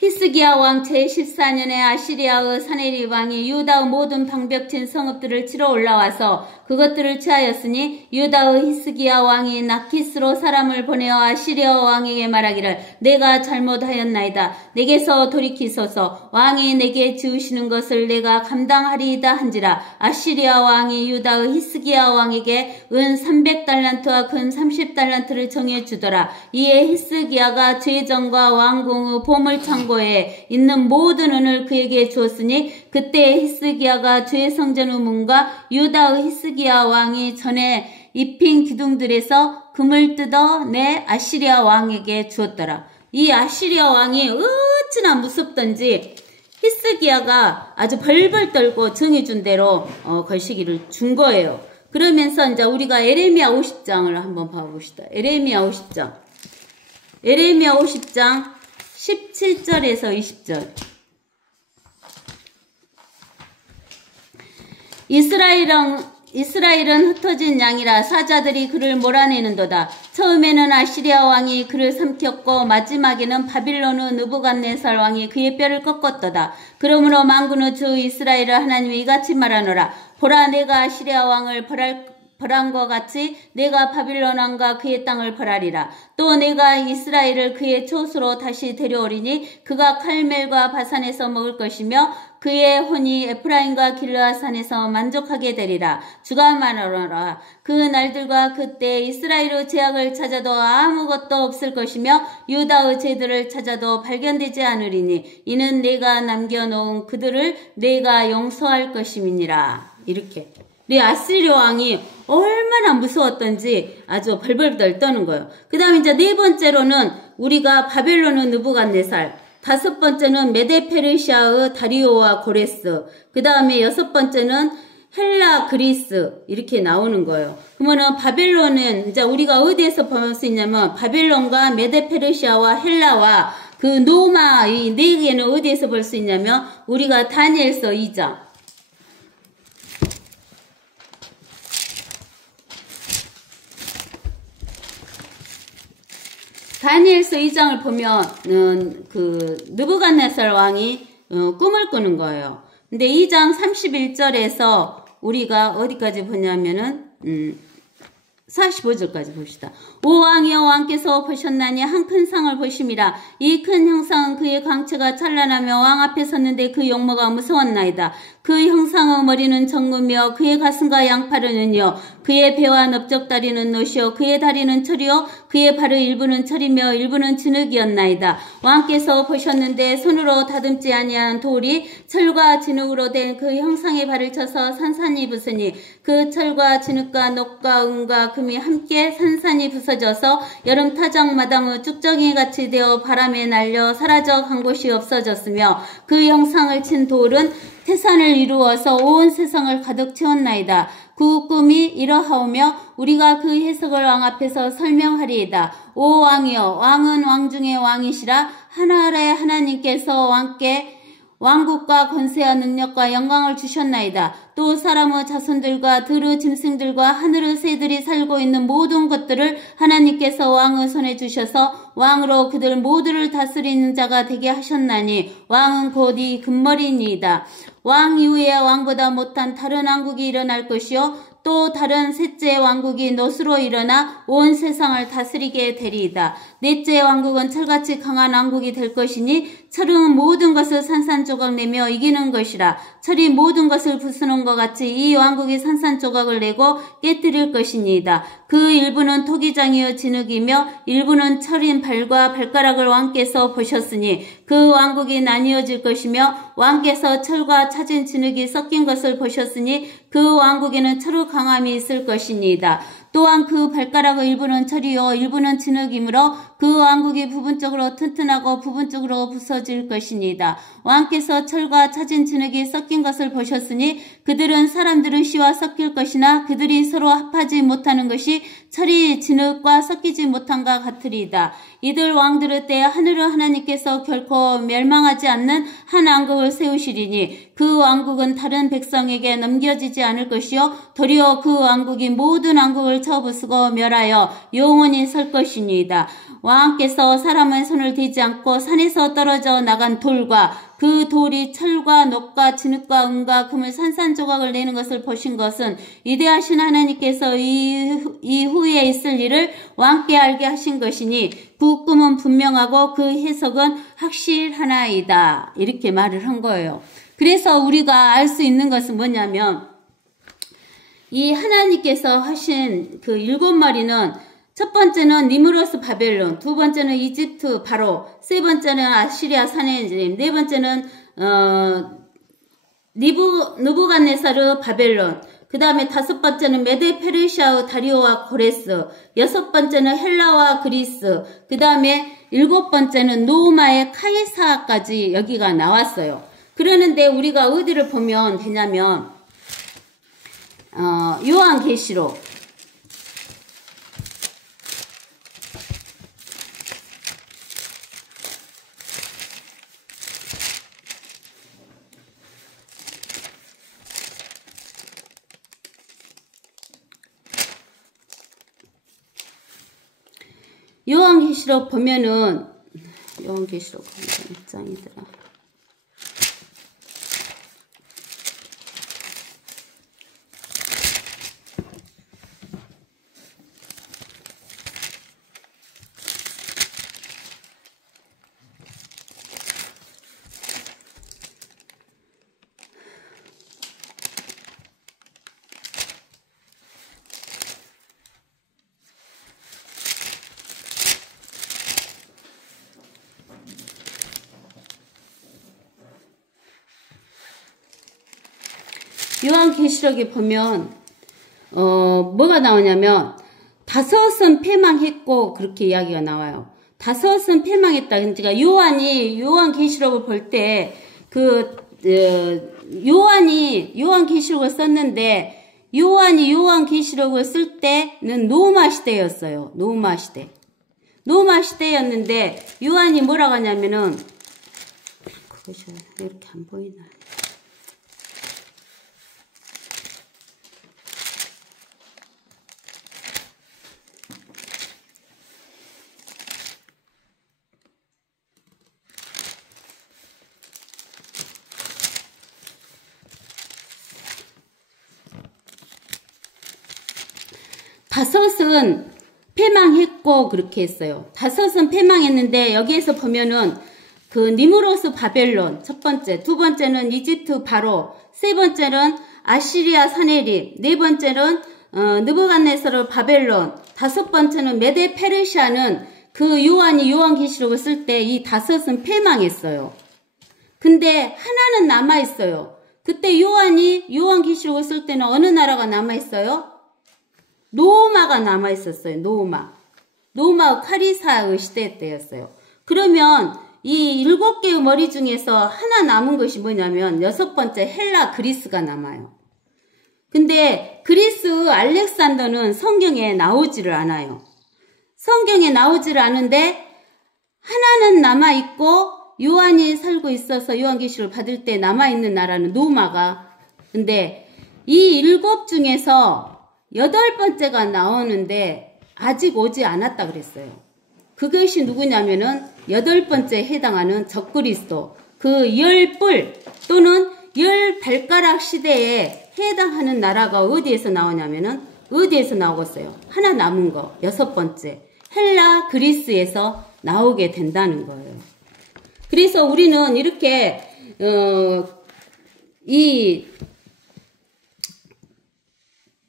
히스기야 왕 제14년에 아시리아의 사네립 왕이 유다의 모든 방벽친 성읍들을 치러 올라와서 그것들을 취하였으니 유다의 히스기야 왕이 나키스로 사람을 보내어 아시리아 왕에게 말하기를 내가 잘못하였나이다. 내게서 돌이키소서. 왕이 내게 지으시는 것을 내가 감당하리이다 한지라. 아시리아 왕이 유다의 히스기야 왕에게 은 300달란트와 금 30달란트를 정해주더라. 이에 히스기야가 죄정과 왕궁의 보물창고에 있는 모든 은을 그에게 주었으니 그때 히스기야가 죄성전의 문과 유다의 히스기야 왕이 전에 입힌 기둥들에서 금을 뜯어내 아시리아 왕에게 주었더라. 이 아시리아 왕이 어찌나 무섭던지 히스기야가 아주 벌벌 떨고 정해준 대로 걸시기를 준 거예요. 그러면서 이제 우리가 에레미야 50장을 한번 봐봅시다. 에레미야 50장 17절에서 20절. 이스라엘은 흩어진 양이라 사자들이 그를 몰아내는도다. 처음에는 아시리아 왕이 그를 삼켰고 마지막에는 바빌론의 느부갓네살 왕이 그의 뼈를 꺾었도다. 그러므로 만군의 주 이스라엘의 하나님이 이같이 말하노라. 보라, 내가 아시리아 왕을 벌한 것 같이 내가 바빌론 왕과 그의 땅을 벌하리라. 또 내가 이스라엘을 그의 촌수로 다시 데려오리니 그가 칼멜과 바산에서 먹을 것이며 그의 혼이 에프라임과 길르앗산에서 만족하게 되리라. 주가 말하노라. 그 날들과 그때 이스라엘의 죄악을 찾아도 아무것도 없을 것이며 유다의 죄들을 찾아도 발견되지 않으리니 이는 내가 남겨놓은 그들을 내가 용서할 것임이니라. 이렇게. 우리 아시리아 왕이 얼마나 무서웠던지 아주 벌벌 떠는 거예요. 그 다음에 이제 네 번째로는 우리가 바벨론의 느부갓네살, 다섯 번째는 메데페르시아의 다리오와 고레스, 그 다음에 여섯 번째는 헬라 그리스 이렇게 나오는 거예요. 그러면은 바벨론은 이제 우리가 어디에서 볼 수 있냐면 바벨론과 메데페르시아와 헬라와 그 노마 이 네 개는 어디에서 볼 수 있냐면 우리가 다니엘서 2장. 다니엘서 2장을 보면은 그 느부갓네살 왕이 꿈을 꾸는 거예요. 근데 2장 31절에서 우리가 어디까지 보냐면은 45절까지 봅시다. 오 왕이여 왕께서 보셨나니 한 큰 상을 보심이라. 이 큰 형상은 그의 광채가 찬란하며 왕 앞에 섰는데 그 용모가 무서웠나이다. 그 형상의 머리는 정금이요 그의 가슴과 양팔은 은이요 그의 배와 넓적다리는 노시요 그의 다리는 철이요 그의 발의 일부는 철이며 일부는 진흙이었나이다. 왕께서 보셨는데 손으로 다듬지 아니한 돌이 철과 진흙으로 된 그 형상의 발을 쳐서 산산이 부수니 그 철과 진흙과 녹과 은과 금이 함께 산산이 부서져서 여름 타작 마당의 쭉정이같이 되어 바람에 날려 사라져 간 곳이 없어졌으며 그 형상을 친 돌은 태산을 이루어서 온 세상을 가득 채웠나이다. 그 꿈이 이러하오며 우리가 그 해석을 왕 앞에서 설명하리이다. 오 왕이여 왕은 왕 중에 왕이시라. 하나라의 하나님께서 왕께 왕국과 권세와 능력과 영광을 주셨나이다. 또 사람의 자손들과 들의 짐승들과 하늘의 새들이 살고 있는 모든 것들을 하나님께서 왕의 손에 주셔서 왕으로 그들 모두를 다스리는 자가 되게 하셨나니 왕은 곧 이 금머리니이다. 왕 이후에 왕보다 못한 다른 왕국이 일어날 것이요 또 다른 셋째 왕국이 노수로 일어나 온 세상을 다스리게 되리이다. 넷째 왕국은 철같이 강한 왕국이 될 것이니 철은 모든 것을 산산조각 내며 이기는 것이라. 철이 모든 것을 부수는 것 같이 이 왕국이 산산조각을 내고 깨뜨릴 것이니이다. 그 일부는 토기장이여 진흙이며 일부는 철인 발과 발가락을 왕께서 보셨으니 그 왕국이 나뉘어질 것이며 왕께서 철과 차진 진흙이 섞인 것을 보셨으니 그 왕국에는 철의 강함이 있을 것이니이다. 또한 그 발가락의 일부는 철이요 일부는 진흙이므로 그 왕국이 부분적으로 튼튼하고 부분적으로 부서질 것이니이다. 왕께서 철과 차진 진흙이 섞인 것을 보셨으니 그들은 사람들의 씨와 섞일 것이나 그들이 서로 합하지 못하는 것이 철이 진흙과 섞이지 못한과 같으리이다. 이들 왕들의 때에 하늘의 하나님께서 결코 멸망하지 않는 한 왕국을 세우시리니 그 왕국은 다른 백성에게 넘겨지지 않을 것이요 도리어 그 왕국이 모든 왕국을 쳐부수고 멸하여 영원히 설 것이니이다. 왕께서 사람의 손을 대지 않고 산에서 떨어져 나간 돌과 그 돌이 철과 녹과 진흙과 은과 금을 산산조각을 내는 것을 보신 것은 위대하신 하나님께서 이후에 있을 일을 왕께 알게 하신 것이니 그 꿈은 분명하고 그 해석은 확실하나이다. 이렇게 말을 한 거예요. 그래서 우리가 알 수 있는 것은 뭐냐면 이 하나님께서 하신 그 7마리는 첫 번째는 니무로스 바벨론, 두 번째는 이집트 바로, 세 번째는 아시리아 사네림, 네 번째는 느부갓네사르 바벨론, 그 다음에 다섯 번째는 메데 페르시아의 다리오와 고레스, 여섯 번째는 헬라와 그리스, 그 다음에 일곱 번째는 로마의 카이사까지 여기가 나왔어요. 그러는데 우리가 어디를 보면 되냐면 요한계시록 요한계시록 보면은 요한계시록 몇 장이더라. 요한계시록에 보면 뭐가 나오냐면 다섯은 패망했고 그렇게 이야기가 나와요. 다섯은 패망했다. 그러니까 요한이 요한계시록을 볼 때 요한이 요한계시록을 썼는데 요한이 요한계시록을 쓸 때는 로마 시대였어요. 로마 시대. 로마 시대였는데 요한이 뭐라고 하냐면은 그것이 이렇게 안 보이나. 다섯은 패망했고 그렇게 했어요. 다섯은 패망했는데 여기에서 보면은 그 니무로스 바벨론 첫 번째, 두 번째는 이집트 바로, 세 번째는 아시리아 사네립, 네 번째는 느부갓네살 바벨론, 다섯 번째는 메데 페르시아는 그 요한이 요한계시록을 쓸 때 이 다섯은 패망했어요. 근데 하나는 남아있어요. 그때 요한이 요한계시록을 쓸 때는 어느 나라가 남아있어요? 노마가 남아있었어요. 노마 카리사의 시대 때였어요. 그러면 이 7개의 머리 중에서 하나 남은 것이 뭐냐면 여섯 번째 헬라 그리스가 남아요. 근데 그리스 알렉산더는 성경에 나오지를 않아요. 성경에 나오지를 않은데 하나는 남아있고 요한이 살고 있어서 요한계시록을 받을 때 남아있는 나라는 노마가. 근데 이 7 중에서 8번째가 나오는데 아직 오지 않았다 그랬어요. 그것이 누구냐면은 8번째에 해당하는 적그리스도, 그 10뿔 또는 10발가락 시대에 해당하는 나라가 어디에서 나오냐면은 어디에서 나오겠어요? 하나 남은 거, 6번째 헬라 그리스에서 나오게 된다는 거예요. 그래서 우리는 이렇게 이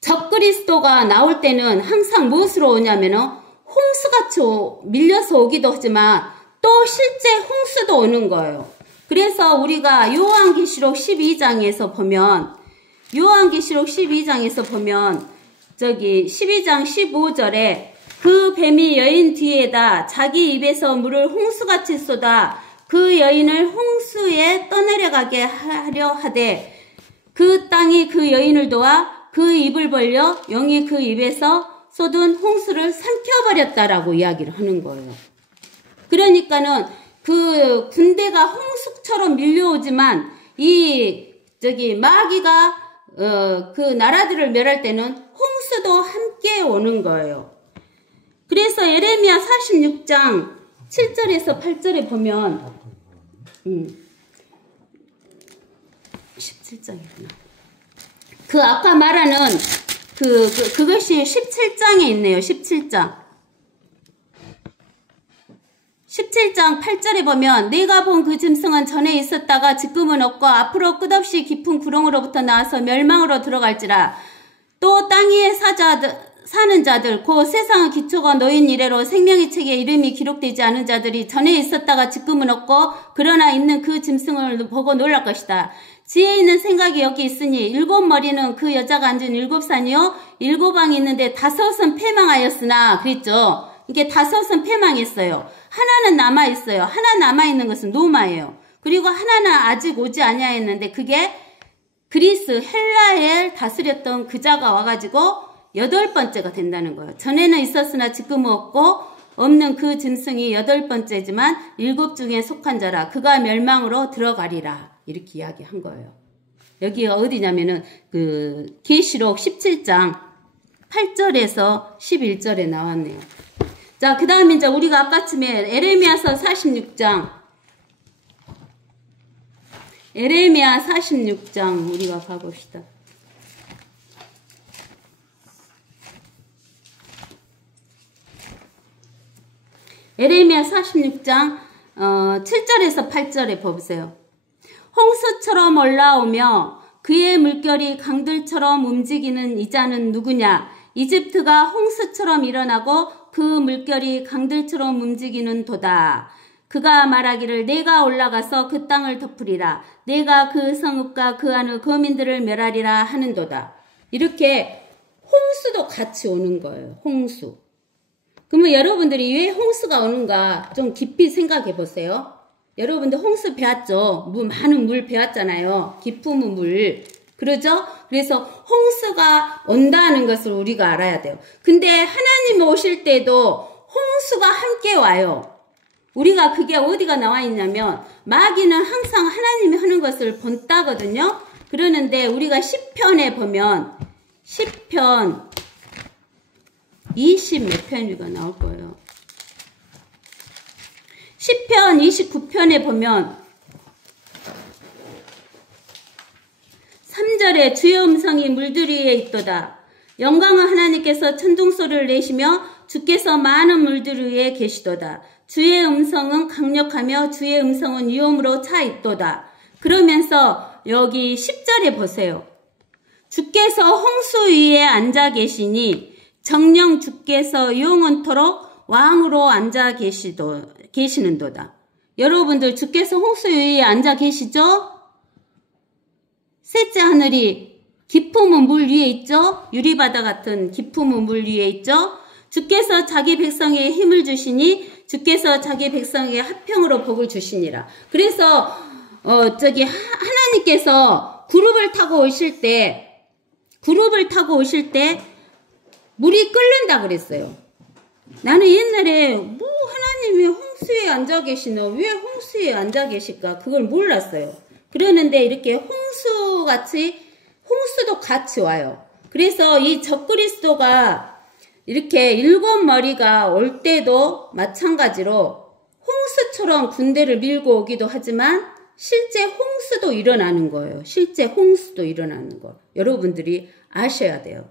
적그리스도가 나올 때는 항상 무엇으로 오냐면은 홍수같이 밀려서 오기도 하지만 또 실제 홍수도 오는 거예요. 그래서 우리가 요한계시록 12장에서 보면 저기 12장 15절에 그 뱀이 여인 뒤에다 자기 입에서 물을 홍수같이 쏟아 그 여인을 홍수에 떠내려가게 하려 하되 그 땅이 그 여인을 도와 그 입을 벌려 영이 그 입에서 쏟은 홍수를 삼켜버렸다라고 이야기를 하는 거예요. 그러니까는 그 군대가 홍수처럼 밀려오지만 마귀가 그 나라들을 멸할 때는 홍수도 함께 오는 거예요. 그래서 예레미야 46장 7절에서 8절에 보면 17장이구나. 그 아까 말하는 그것이 17장에 있네요. 17장 8절에 보면 내가 본 그 짐승은 전에 있었다가 지금은 없고 앞으로 끝없이 깊은 구렁으로부터 나와서 멸망으로 들어갈지라. 또 땅 위에 사는 자들 곧 세상의 기초가 놓인 이래로 생명의 책에 이름이 기록되지 않은 자들이 전에 있었다가 지금은 없고 그러나 있는 그 짐승을 보고 놀랄 것이다. 지혜 있는 생각이 여기 있으니 7머리는 그 여자가 앉은 7산이요 7왕이 있는데 5은 패망하였으나 그랬죠. 이게 5은 패망했어요. 하나는 남아있어요. 하나 남아있는 것은 노마예요. 그리고 하나는 아직 오지 아니하였는데 그게 그리스 헬라에 다스렸던 그 자가 와가지고 8번째가 된다는 거예요. 전에는 있었으나 지금은 없고 없는 그 짐승이 8번째지만 7 중에 속한 자라. 그가 멸망으로 들어가리라. 이렇게 이야기한 거예요. 여기가 어디냐면은 그 계시록 17장 8절에서 11절에 나왔네요. 자, 그 다음에 이제 우리가 아까쯤에 에레미야서 46장 우리가 가봅시다. 에레미야 46장 7절에서 8절에 보세요. 홍수처럼 올라오며 그의 물결이 강들처럼 움직이는 이자는 누구냐? 이집트가 홍수처럼 일어나고 그 물결이 강들처럼 움직이는 도다. 그가 말하기를 내가 올라가서 그 땅을 덮으리라. 내가 그 성읍과 그 안의 거민들을 멸하리라 하는도다. 이렇게 홍수도 같이 오는 거예요. 홍수. 그러면 여러분들이 왜 홍수가 오는가 좀 깊이 생각해 보세요. 여러분들 홍수 배웠죠? 많은 물 배웠잖아요. 깊은 물. 그러죠? 그래서 홍수가 온다는 것을 우리가 알아야 돼요. 근데 하나님 오실 때도 홍수가 함께 와요. 우리가 그게 어디가 나와 있냐면 마귀는 항상 하나님이 하는 것을 본다거든요. 그러는데 우리가 시편에 보면 시편 20 몇 편이가 나올 거예요. 시편 29편에 보면 3절에 주의 음성이 물들 위에 있도다. 영광의 하나님께서 천둥소리를 내시며 주께서 많은 물들 위에 계시도다. 주의 음성은 강력하며 주의 음성은 위엄으로 차 있도다. 그러면서 여기 10절에 보세요. 주께서 홍수 위에 앉아 계시니 정녕 주께서 영원토록 왕으로 앉아 계시는도다. 여러분들 주께서 홍수 위에 앉아 계시죠? 셋째 하늘이 깊음은 물 위에 있죠? 유리바다 같은 깊음은 물 위에 있죠? 주께서 자기 백성에게 힘을 주시니 주께서 자기 백성에게 화평으로 복을 주시니라. 그래서 하나님께서 그룹을 타고 오실 때 물이 끓는다 그랬어요. 나는 옛날에 하나님이 홍수에 앉아 계시나 왜 홍수에 앉아 계실까 그걸 몰랐어요. 그러는데 이렇게 홍수도 같이 와요. 그래서 이 적그리스도가 이렇게 7머리가 올 때도 마찬가지로 홍수처럼 군대를 밀고 오기도 하지만 실제 홍수도 일어나는 거예요. 실제 홍수도 일어나는 거. 여러분들이 아셔야 돼요.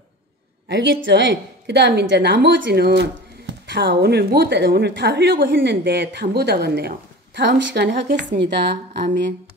알겠죠? 그 다음에 이제 나머지는 다 오늘 다 하려고 했는데 다 못 하겠네요. 다음 시간에 하겠습니다. 아멘.